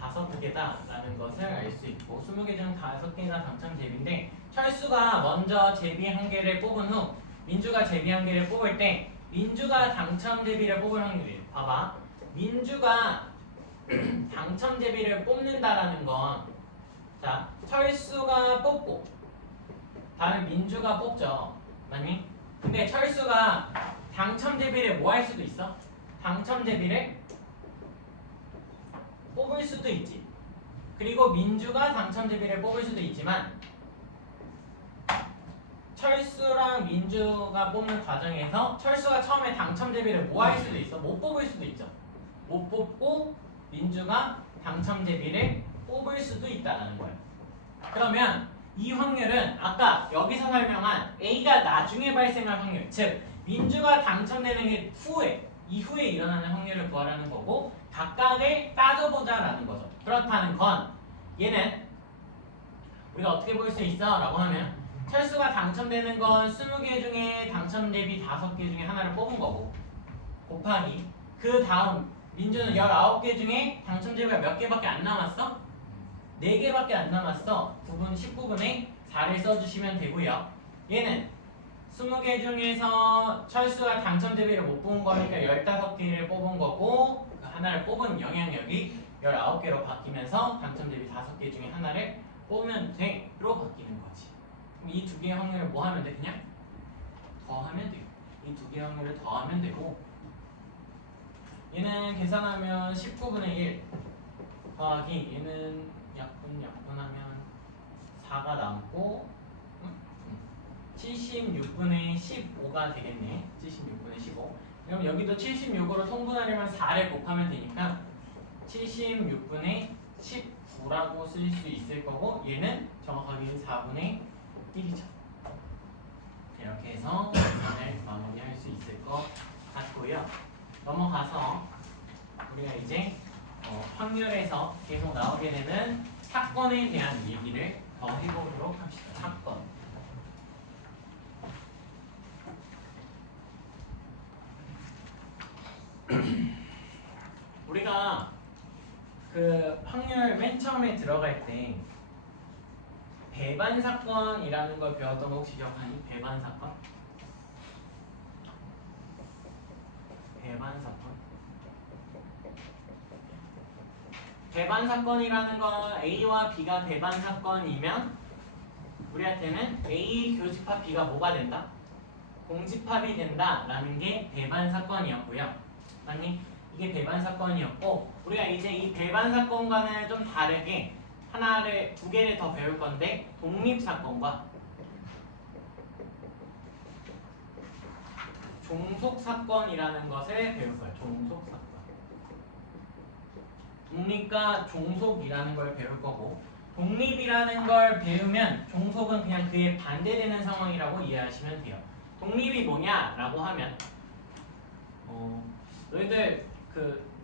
5개다 라는 것을 알 수 있고 20개 중 5개가 당첨 대비인데 철수가 먼저 제비 1개를 뽑은 후 민주가 제비 1개를 뽑을 때 민주가 당첨 대비를 뽑을 확률이에요. 봐봐. 민주가 당첨 대비를 뽑는다라는 건 자, 철수가 뽑고 다음에 민주가 뽑죠. 맞니? 근데 철수가 당첨 대비를 뭐 할 수도 있어? 당첨 대비를 뽑을 수도 있지. 그리고 민주가 당첨 대비를 뽑을 수도 있지만 철수랑 민주가 뽑는 과정에서 철수가 처음에 당첨 대비를 뭐 할 수도 있어? 못 뽑을 수도 있죠. 못 뽑고 민주가 당첨 대비를 뽑을 수도 있다는 거예요. 그러면 이 확률은 아까 여기서 설명한 A가 나중에 발생할 확률, 즉 민주가 당첨되는 게 이후에 일어나는 확률을 구하라는 거고 각각을 따져보자라는 거죠. 그렇다는 건 얘는 우리가 어떻게 볼 수 있어? 라고 하면 철수가 당첨되는 건 20개 중에 당첨 대비 5개 중에 하나를 뽑은 거고 곱하기 그 다음 민주는 19개 중에 당첨 대비가 몇 개밖에 안 남았어? 4개밖에 안 남았어. 19분의 4를 써주시면 되고요. 얘는 20개 중에서 철수가 당첨 대비를 못 뽑은 거니까 15개를 뽑은 거고 그 하나를 뽑은 영향력이 19개로 바뀌면서 당첨 대비 5개 중에 하나를 뽑으면 돼로 바뀌는 거지. 그럼 이 두 개의 확률을 뭐 하면 돼? 그냥 더하면 돼요. 이 두 개의 확률을 더하면 되고 얘는 계산하면 19분의 1 더하기 얘는 약분하면 4가 남고 76분의 15가 되겠네. 76분의 15. 그럼 여기도 76으로 통분하려면 4를 곱하면 되니까 76분의 19라고 쓸 수 있을 거고 얘는 정확하게 4분의 1이죠. 이렇게 해서 계산을 마무리할 수 있을 것 같고요. 넘어가서 우리가 이제 확률에서 계속 나오게 되는 사건에 대한 얘기를 더 해보도록 합시다. 사건. 우리가 그 확률 맨 처음에 들어갈 때 배반 사건이라는 걸 배웠던 거 혹시 기억하니? 배반 사건? 배반 사건. 배반 사건이라는 건 A와 B가 배반 사건이면 우리한테는 A 교집합 B가 뭐가 된다? 공집합이 된다라는 게 배반 사건이었고요. 맞니? 이게 배반 사건이었고 우리가 이제 이 배반 사건과는 좀 다르게 두 개를 더 배울 건데 독립 사건과 종속 사건이라는 것을 배울 거예요. 종속 사건. 독립과 종속이라는 걸 배울 거고 독립이라는 걸 배우면 종속은 그냥 그에 반대되는 상황이라고 이해하시면 돼요. 독립이 뭐냐라고 하면 너희들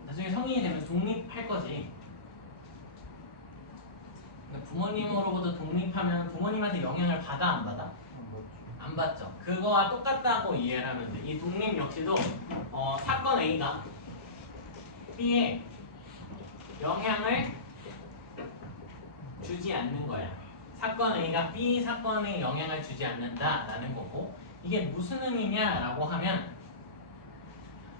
나중에 성인이 되면 독립할 거지. 부모님으로부터 독립하면 부모님한테 영향을 받아 안 받아? 안 받죠. 그거와 똑같다고 이해를 하면 돼. 이 독립 역시도 사건 A가 B에 영향을 주지 않는 거야. 사건 A가 B 사건에 영향을 주지 않는다라는 거고 이게 무슨 의미냐라고 하면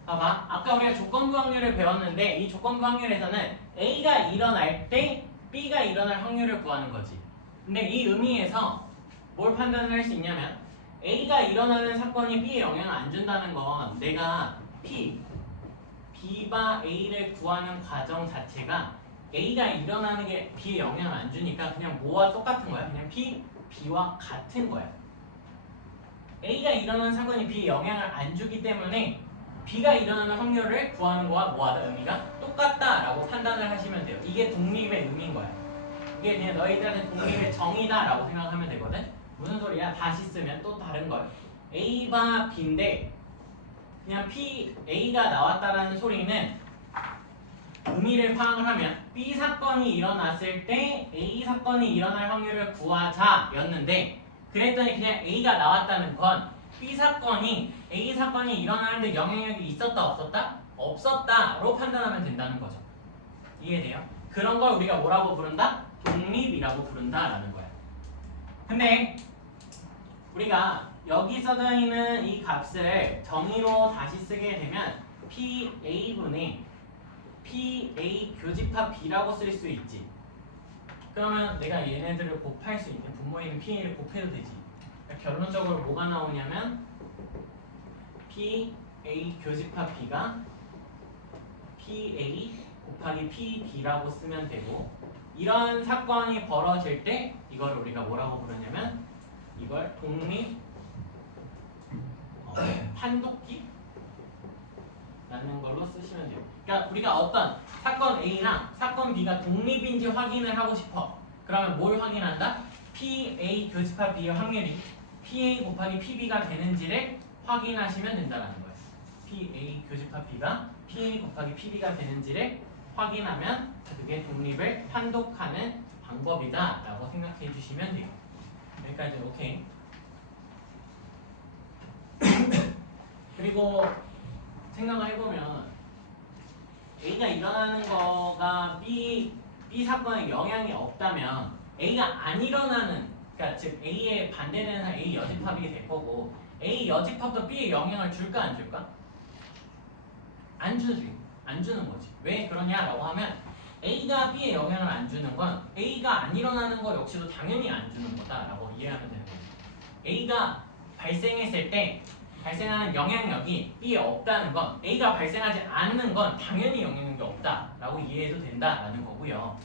봐봐. 아까 우리가 조건부 확률을 배웠는데 이 조건부 확률에서는 A가 일어날 때 B가 일어날 확률을 구하는 거지. 근데 이 의미에서 뭘 판단을 할 수 있냐면 A가 일어나는 사건이 B에 영향을 안 준다는 건 내가 B가 A를 구하는 과정 자체가 A가 일어나는 게 B에 영향을 안 주니까 그냥 뭐와 똑같은 거야? 그냥 B와 같은 거야. A가 일어나는 사건이 B에 영향을 안 주기 때문에 B가 일어나는 확률을 구하는 거와 뭐하다 의미가 똑같다라고 판단을 하시면 돼요. 이게 독립의 의미인 거야. 이게 그냥 너희들한테 독립의 정의다라고 생각하면 되거든. 무슨 소리야? 다시 쓰면 또 다른 걸. A가 B인데 그냥 A가 나왔다라는 소리는 의미를 파악을 하면 B 사건이 일어났을 때 A 사건이 일어날 확률을 구하자 였는데 그랬더니 그냥 A가 나왔다는 건 B 사건이 A 사건이 일어나는데 영향력이 있었다 없었다? 없었다로 판단하면 된다는 거죠. 이해돼요? 그런 걸 우리가 뭐라고 부른다? 독립이라고 부른다라는 거야. 근데 우리가 여기 써져 있는 이 값을 정의로 다시 쓰게 되면 PA분의 PA 교집합 B라고 쓸 수 있지. 그러면 내가 얘네들을 곱할 수 있는 분모인 PA를 곱해도 되지. 그러니까 결론적으로 뭐가 나오냐면 PA 교집합 B가 PA 곱하기 PB라고 쓰면 되고 이런 사건이 벌어질 때 이걸 우리가 뭐라고 부르냐면 이걸 독립 판독기 라는 걸로 쓰시면 돼요. 그러니까 우리가 어떤 사건 A랑 사건 B가 독립인지 확인을 하고 싶어. 그러면 뭘 확인한다? PA 교집합 B의 확률이 PA 곱하기 PB가 되는지를 확인하시면 된다는 거예요. PA 교집합 B가 PA 곱하기 PB가 되는지를 확인하면 그게 독립을 판독하는 방법이다 라고 생각해 주시면 돼요. 여기까지 오케이. 그리고 생각을 해보면 A가 일어나는 거가 B 사건에 영향이 없다면 A가 안 일어나는, 그러니까 즉 A에 반대되는 A 여집합이 될 거고 A 여집합도 B에 영향을 줄까 안 줄까? 안 주지. 안 주는 거지. 왜 그러냐라고 하면 A가 B에 영향을 안 주는 건 A가 안 일어나는 거 역시도 당연히 안 주는 거다라고 이해하면 되는 거죠. A가 발생했을 때 발생하는 영향력이 B에 없다는 건 A가 발생하지 않는 건 당연히 영향력이 없다라고 이해해도 된다라는 거고요.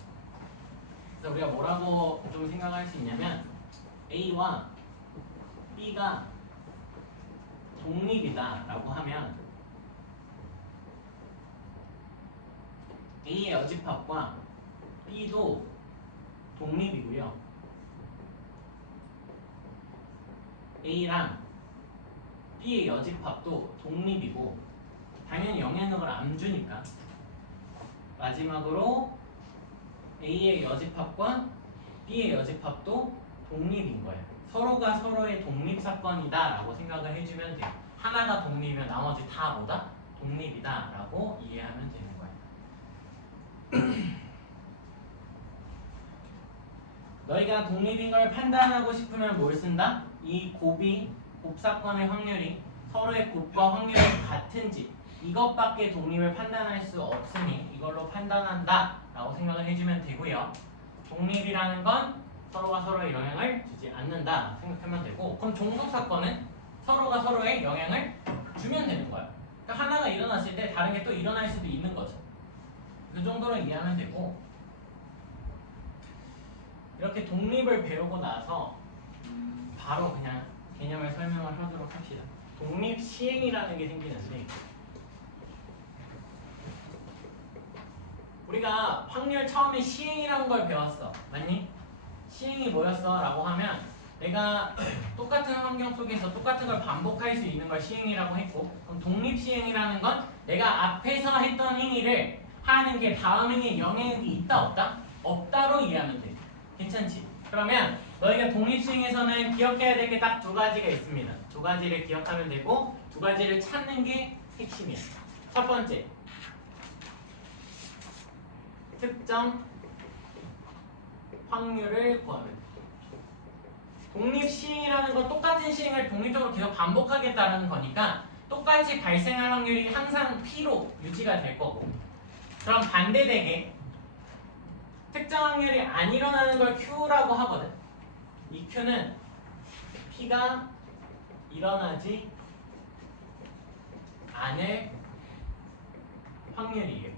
그래서 우리가 뭐라고 좀 생각할 수 있냐면 A와 B가 독립이다라고 하면 A의 여집합과 B도 독립이고요. A랑 B의 여집합도 독립이고 당연히 영향력을 안 주니까 마지막으로 A의 여집합과 B의 여집합도 독립인 거예요. 서로가 서로의 독립 사건이다 라고 생각을 해주면 돼요. 하나가 독립이면 나머지 다 뭐다? 독립이다 라고 이해하면 되는 거예요. 너희가 독립인 걸 판단하고 싶으면 뭘 쓴다? 이 곱사건의 확률이 서로의 곱과 확률이 같은지 이것밖에 독립을 판단할 수 없으니 이걸로 판단한다 라고 생각을 해주면 되고요. 독립이라는 건 서로가 서로의 영향을 주지 않는다 생각하면 되고, 그럼 종속사건은 서로가 서로의 영향을 주면 되는 거야. 그러니까 하나가 일어났을 때 다른 게 또 일어날 수도 있는 거죠. 그 정도로 이해하면 되고, 이렇게 독립을 배우고 나서 바로 그냥 개념을 설명을 하도록 합시다. 독립 시행이라는 게 생기는데, 우리가 확률 처음에 시행이라는 걸 배웠어. 맞니? 시행이 뭐였어? 라고 하면 내가 똑같은 환경 속에서 똑같은 걸 반복할 수 있는 걸 시행이라고 했고, 그럼 독립 시행이라는 건 내가 앞에서 했던 행위를 하는 게 다음 행위에 영향이 있다 없다? 없다로 이해하면 돼. 괜찮지? 그러면 너희가 독립 시행에서는 기억해야 될 게 딱 두 가지가 있습니다. 두 가지를 기억하면 되고 두 가지를 찾는 게 핵심이야. 첫 번째, 특정 확률을 구하면 돼. 독립 시행이라는 건 똑같은 시행을 독립적으로 계속 반복하겠다는 거니까 똑같이 발생할 확률이 항상 P로 유지가 될 거고, 그럼 반대되게 특정 확률이 안 일어나는 걸 Q라고 하거든. 이 Q는 P가 일어나지 않을 확률이에요.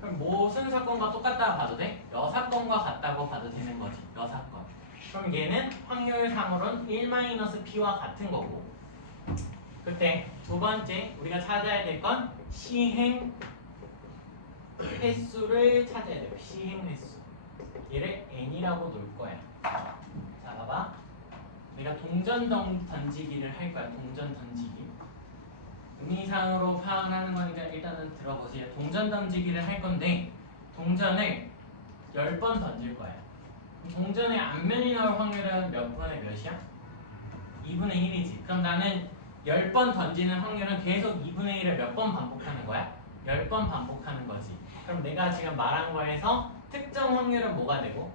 그럼 무슨 사건과 똑같다고 봐도 돼? 여사건과 같다고 봐도 되는 거지. 여사건. 그럼 얘는 확률상으로는 1-P와 같은 거고, 그때 두 번째 우리가 찾아야 될 건 시행 횟수를 찾아야 돼요. 시행 횟수. 얘를 n이라고 놓을 거야. 자, 봐봐. 내가 동전 던지기를 할 거야. 동전 던지기. 의미상으로 파악하는 거니까 일단은 들어보세요. 동전 던지기를 할 건데 동전을 10번 던질 거야. 동전의 앞면이 나올 확률은 몇 분의 몇이야? 2분의 1이지. 그럼 나는 10번 던지는 확률은 계속 2분의 1을 몇 번 반복하는 거야? 10번 반복하는 거지. 그럼 내가 지금 말한 거에서 특정 확률은 뭐가 되고?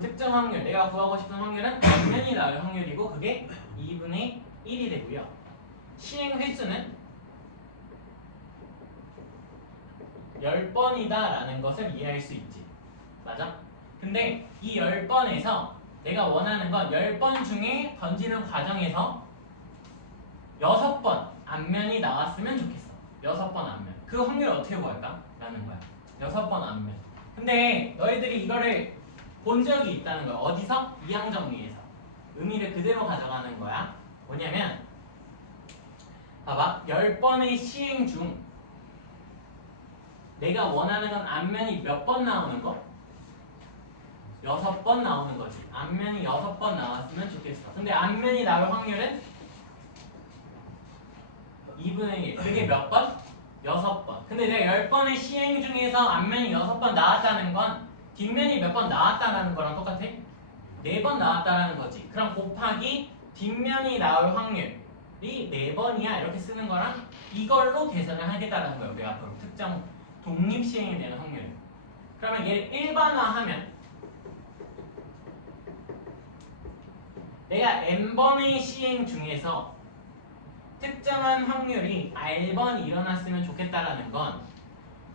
특정 확률, 내가 구하고 싶은 확률은 앞면이 나올 확률이고 그게 2분의 1이 되고요. 시행 횟수는 10번이다 라는 것을 이해할 수 있지. 맞아? 근데 이 10번에서 내가 원하는 건 10번 중에 던지는 과정에서 6번 앞면이 나왔으면 좋겠어. 6번 앞면. 그 확률을 어떻게 구할까? 라는 거야. 6번 앞면. 근데 너희들이 이거를 본 적이 있다는 거야. 어디서? 이항정리에서. 의미를 그대로 가져가는 거야. 뭐냐면 봐봐. 10번의 시행 중 내가 원하는 건 앞면이 몇 번 나오는 거? 6번 나오는 거지. 앞면이 6번 나왔으면 좋겠어. 근데 앞면이 나올 확률은 2분의 1. 그게 몇 번? 6번. 근데 내가 10번의 시행 중에서 앞면이 6번 나왔다는 건 뒷면이 몇 번 나왔다는 거랑 똑같아? 4번 나왔다는 거지. 그럼 곱하기 뒷면이 나올 확률이 4번이야 이렇게 쓰는 거랑 이걸로 계산을 하겠다는 거예요. 우리 앞으로 특정 독립 시행이 되는 확률을. 그러면 얘를 일반화하면 내가 n번의 시행 중에서 특정한 확률이 R번 일어났으면 좋겠다라는 건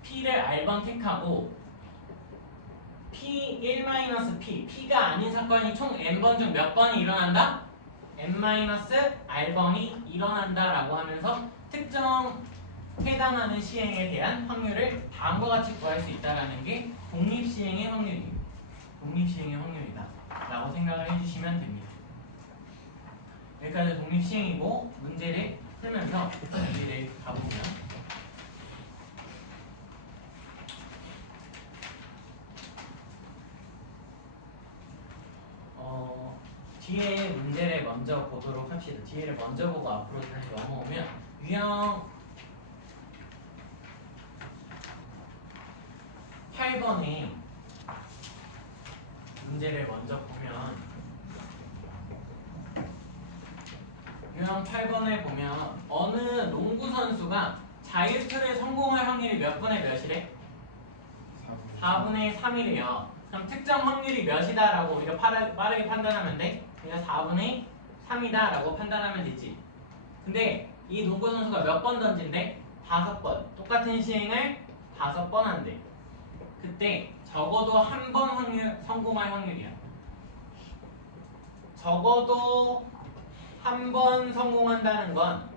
P를 R번 택하고 P1-P, P가 아닌 사건이 총 n번 중 몇 번이 일어난다? n-R번이 일어난다라고 하면서 특정 해당하는 시행에 대한 확률을 다음과 같이 구할 수 있다는 게 독립시행의 확률이에요. 독립시행의 확률이다 라고 생각을 해주시면 됩니다. 여기까지 독립시행이고 문제를 풀면서 문제를 가보면 뒤에 문제를 먼저 보도록 합시다. 뒤에를 먼저 보고 앞으로 다시 넘어오면 유형 8번에 문제를 먼저 보면 유형 8번에 보면 어느 농구 선수가 자유투를 성공할 확률이 몇 분의 몇이래? 4분의 3이래요. 그럼 특정 확률이 몇이다 라고 우리가 빠르게 판단하면 돼? 그냥 4분의 3이다 라고 판단하면 되지. 근데 이 농구 선수가 몇 번 던진대? 5번. 똑같은 시행을 5번 한대. 그때 적어도 한 번 확률 성공할 확률이야. 적어도 한 번 성공한다는 건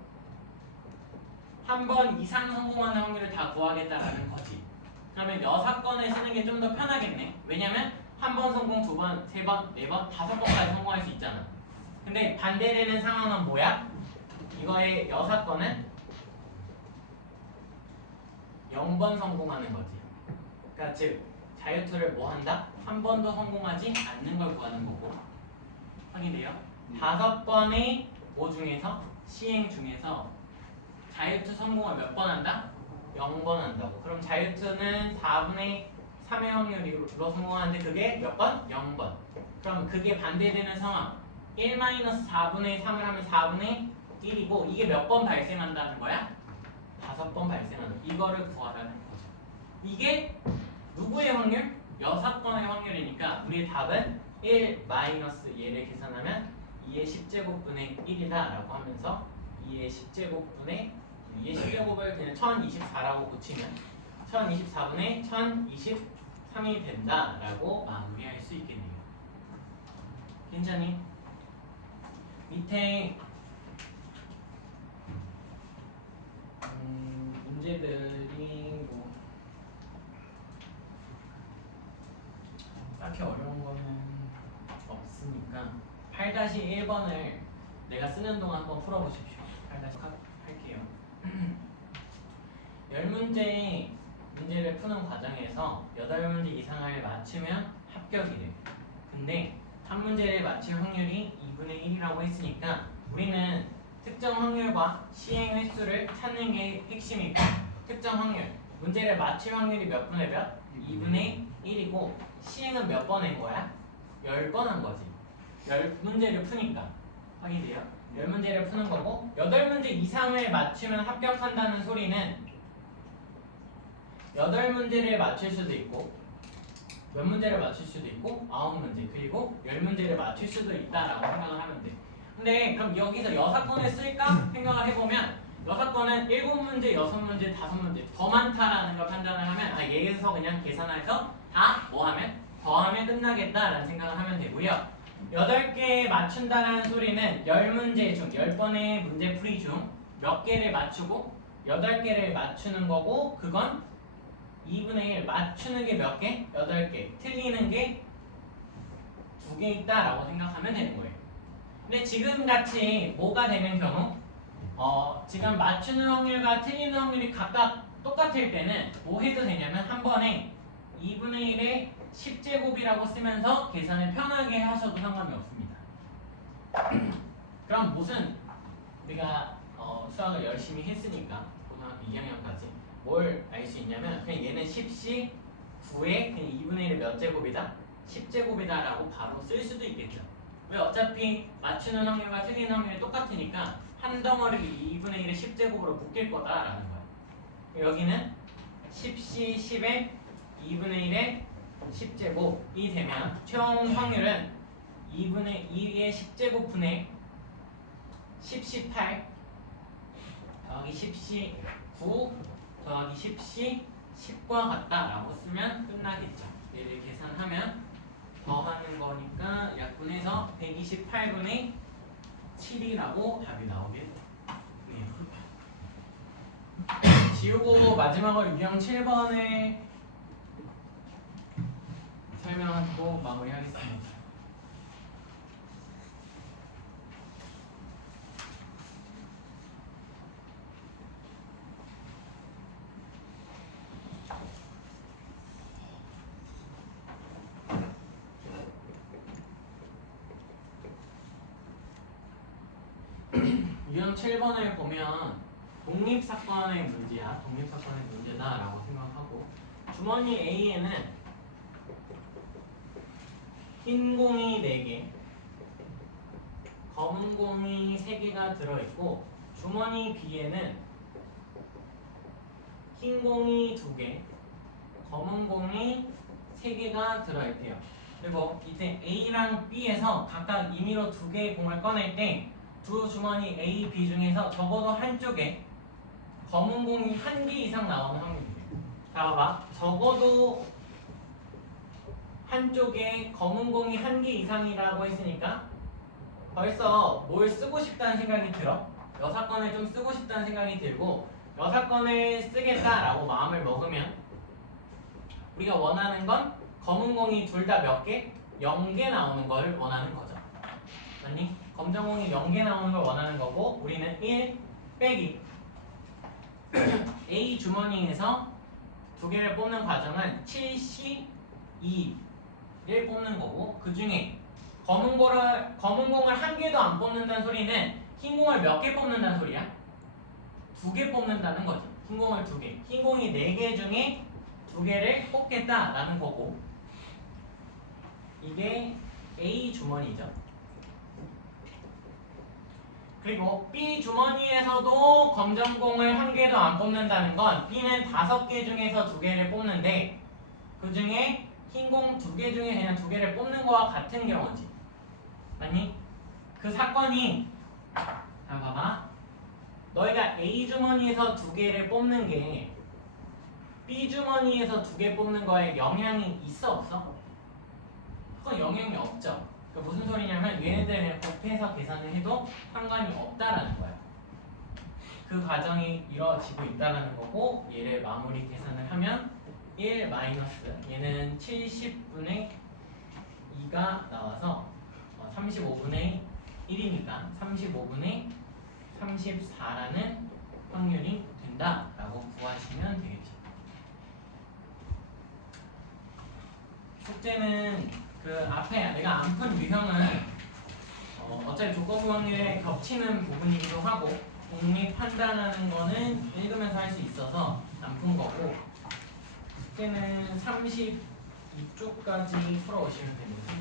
한 번 이상 성공하는 확률을 다 구하겠다라는 거지. 그러면 6건을 쓰는 게 좀 더 편하겠네. 왜냐면 한 번 성공, 2번, 3번, 4번, 5번까지 성공할 수 있잖아. 근데 반대되는 상황은 뭐야? 이거의 6건은 0번 성공하는 거지. 그러니까 즉 자유투를 뭐 한다? 한 번도 성공하지 않는 걸 구하는 거고. 확인돼요? 5번의 뭐 중에서? 시행 중에서 자유투 성공을 몇 번 한다? 0번 한다고. 그럼 자유투는 4분의 3의 확률로 성공하는데 그게 몇 번? 0번. 그럼 그게 반대되는 상황 1-4분의 3을 하면 4분의 1이고 이게 몇 번 발생한다는 거야? 5번 발생하는 이거를 구하라는 거죠. 이게 누구의 확률? 6건의 확률이니까 우리의 답은 1 마이너스 얘를 계산하면 2의 10제곱분의 1이다 라고 하면서 2의 10제곱분의 2의 10제곱을 그냥 1024라고 고치면 1024분의 1023이 된다라고 마무리할 수 있겠네요. 괜찮니? 밑에 문제들이 뭐 딱히 어려운 거는 없으니까 8-1번을 내가 쓰는 동안 한번 풀어보십시오. 8- 할게요. 10문제 문제를 푸는 과정에서 8문제 이상을 맞추면 합격이래. 근데 한 문제를 맞힐 확률이 2분의 1이라고 했으니까 우리는 특정 확률과 시행 횟수를 찾는 게 핵심이고 특정 확률, 문제를 맞힐 확률이 몇 분의 몇? 2분의 1이고 시행은 몇 번 한 거야? 10번 한 거지. 10문제를 푸니까 확인돼요? 10문제를 푸는 거고 8문제 이상을 맞추면 합격한다는 소리는 8문제를 맞출 수도 있고 몇 문제를 맞출 수도 있고 9문제 그리고 10문제를 맞출 수도 있다라고 생각을 하면 돼. 근데 그럼 여기서 6건을 쓸까? 생각을 해보면 6건은 7문제, 6문제, 5문제 더 많다라는 걸 판단을 하면 얘에서 그냥 계산해서 다 뭐하면? 더하면 끝나겠다라는 생각을 하면 되고요. 8개 맞춘다는 소리는 10문제 중 10번의 문제풀이 중 몇 개를 맞추고 8개를 맞추는 거고 그건 2분의 1 맞추는 게 몇 개? 8개 틀리는 게 2개 있다라고 생각하면 되는 거예요. 근데 지금같이 뭐가 되는 경우 지금 맞추는 확률과 틀리는 확률이 각각 똑같을 때는 뭐 해도 되냐면 한 번에 2분의 1의 10제곱이라고 쓰면서 계산을 편하게 하셔도 상관이 없습니다. 그럼 무슨 우리가 수학을 열심히 했으니까 고등학교 2학년까지 뭘 알 수 있냐면 그냥 얘는 10시 9에 그냥 2분의 1의 몇 제곱이다? 10제곱이다 라고 바로 쓸 수도 있겠죠. 왜 어차피 맞추는 확률과 틀리는 확률이 똑같으니까 한 덩어리를 2분의 1의 10제곱으로 묶일 거다라는 거야. 여기는 10시 10에 2분의 1의 10제곱이 되면 최종 확률은 2분의 2의 10제곱 분의 10시 8 더하기 10시 9 더하기 10시 10과 같다라고 쓰면 끝나겠죠. 얘를 계산하면 더하는 거니까 약분해서 128분의 7이라고 답이 나오겠네요. 지우고 마지막으로 유형 7번에 설명하고 마무리하겠습니다. 유형 7번을 보면 독립사건의 문제야. 독립사건의 문제다라고 생각하고 주머니 A에는 흰 공이 4개, 검은 공이 3개가 들어있고 주머니 B에는 흰 공이 2개, 검은 공이 3개가 들어있대요. 그리고 이때 A랑 B에서 각각 임의로 2개의 공을 꺼낼 때 두 주머니 A, B 중에서 적어도 한쪽에 검은 공이 1개 이상 나오는 확률이에요. 자, 봐봐. 적어도 한쪽에 검은 공이 1개 이상이라고 했으니까 벌써 뭘 쓰고 싶다는 생각이 들어. 여사건을 좀 쓰고 싶다는 생각이 들고 여사건을 쓰겠다라고 마음을 먹으면 우리가 원하는 건 검은 공이 둘 다 몇 개? 0개 나오는 걸 원하는 거죠. 아니? 검정공이 0개 나오는 걸 원하는 거고 우리는 1 빼기 A 주머니에서 2개를 뽑는 과정은 7C 2를 뽑는 거고 그 중에 검은 공을 1개도 안 뽑는다는 소리는 흰 공을 몇 개 뽑는다는 소리야? 2개 뽑는다는 거지. 흰 공을 2개. 흰 공이 4개 중에 2개를 뽑겠다라는 거고 이게 A 주머니죠. 그리고 B 주머니에서도 검정공을 1개도 안 뽑는다는 건 B는 5개 중에서 2개를 뽑는데 그 중에 흰공 2개 중에 그냥 2개를 뽑는 거와 같은 경우지. 아니? 그 사건이 자 봐봐. 너희가 A 주머니에서 2개를 뽑는 게 B 주머니에서 2개 뽑는 거에 영향이 있어 없어? 그건 영향이 없죠. 그러니까 무슨 소리냐면 얘네들을 곱해서 계산을 해도 상관이 없다라는 거야. 그 과정이 이루어지고 있다라는 거고 얘를 마무리 계산을 하면 1 마이너스 얘는 70분의 2가 나와서 35분의 1이니까 35분의 34라는 확률이 된다라고 구하시면 되겠죠. 숙제는 그 앞에 내가 안 푼 유형은 어차피 조건부 확률에 겹치는 부분이기도 하고 독립 판단하는 거는 읽으면서 할 수 있어서 안 푼 거고 숙제는 32쪽까지 풀어오시면 됩니다.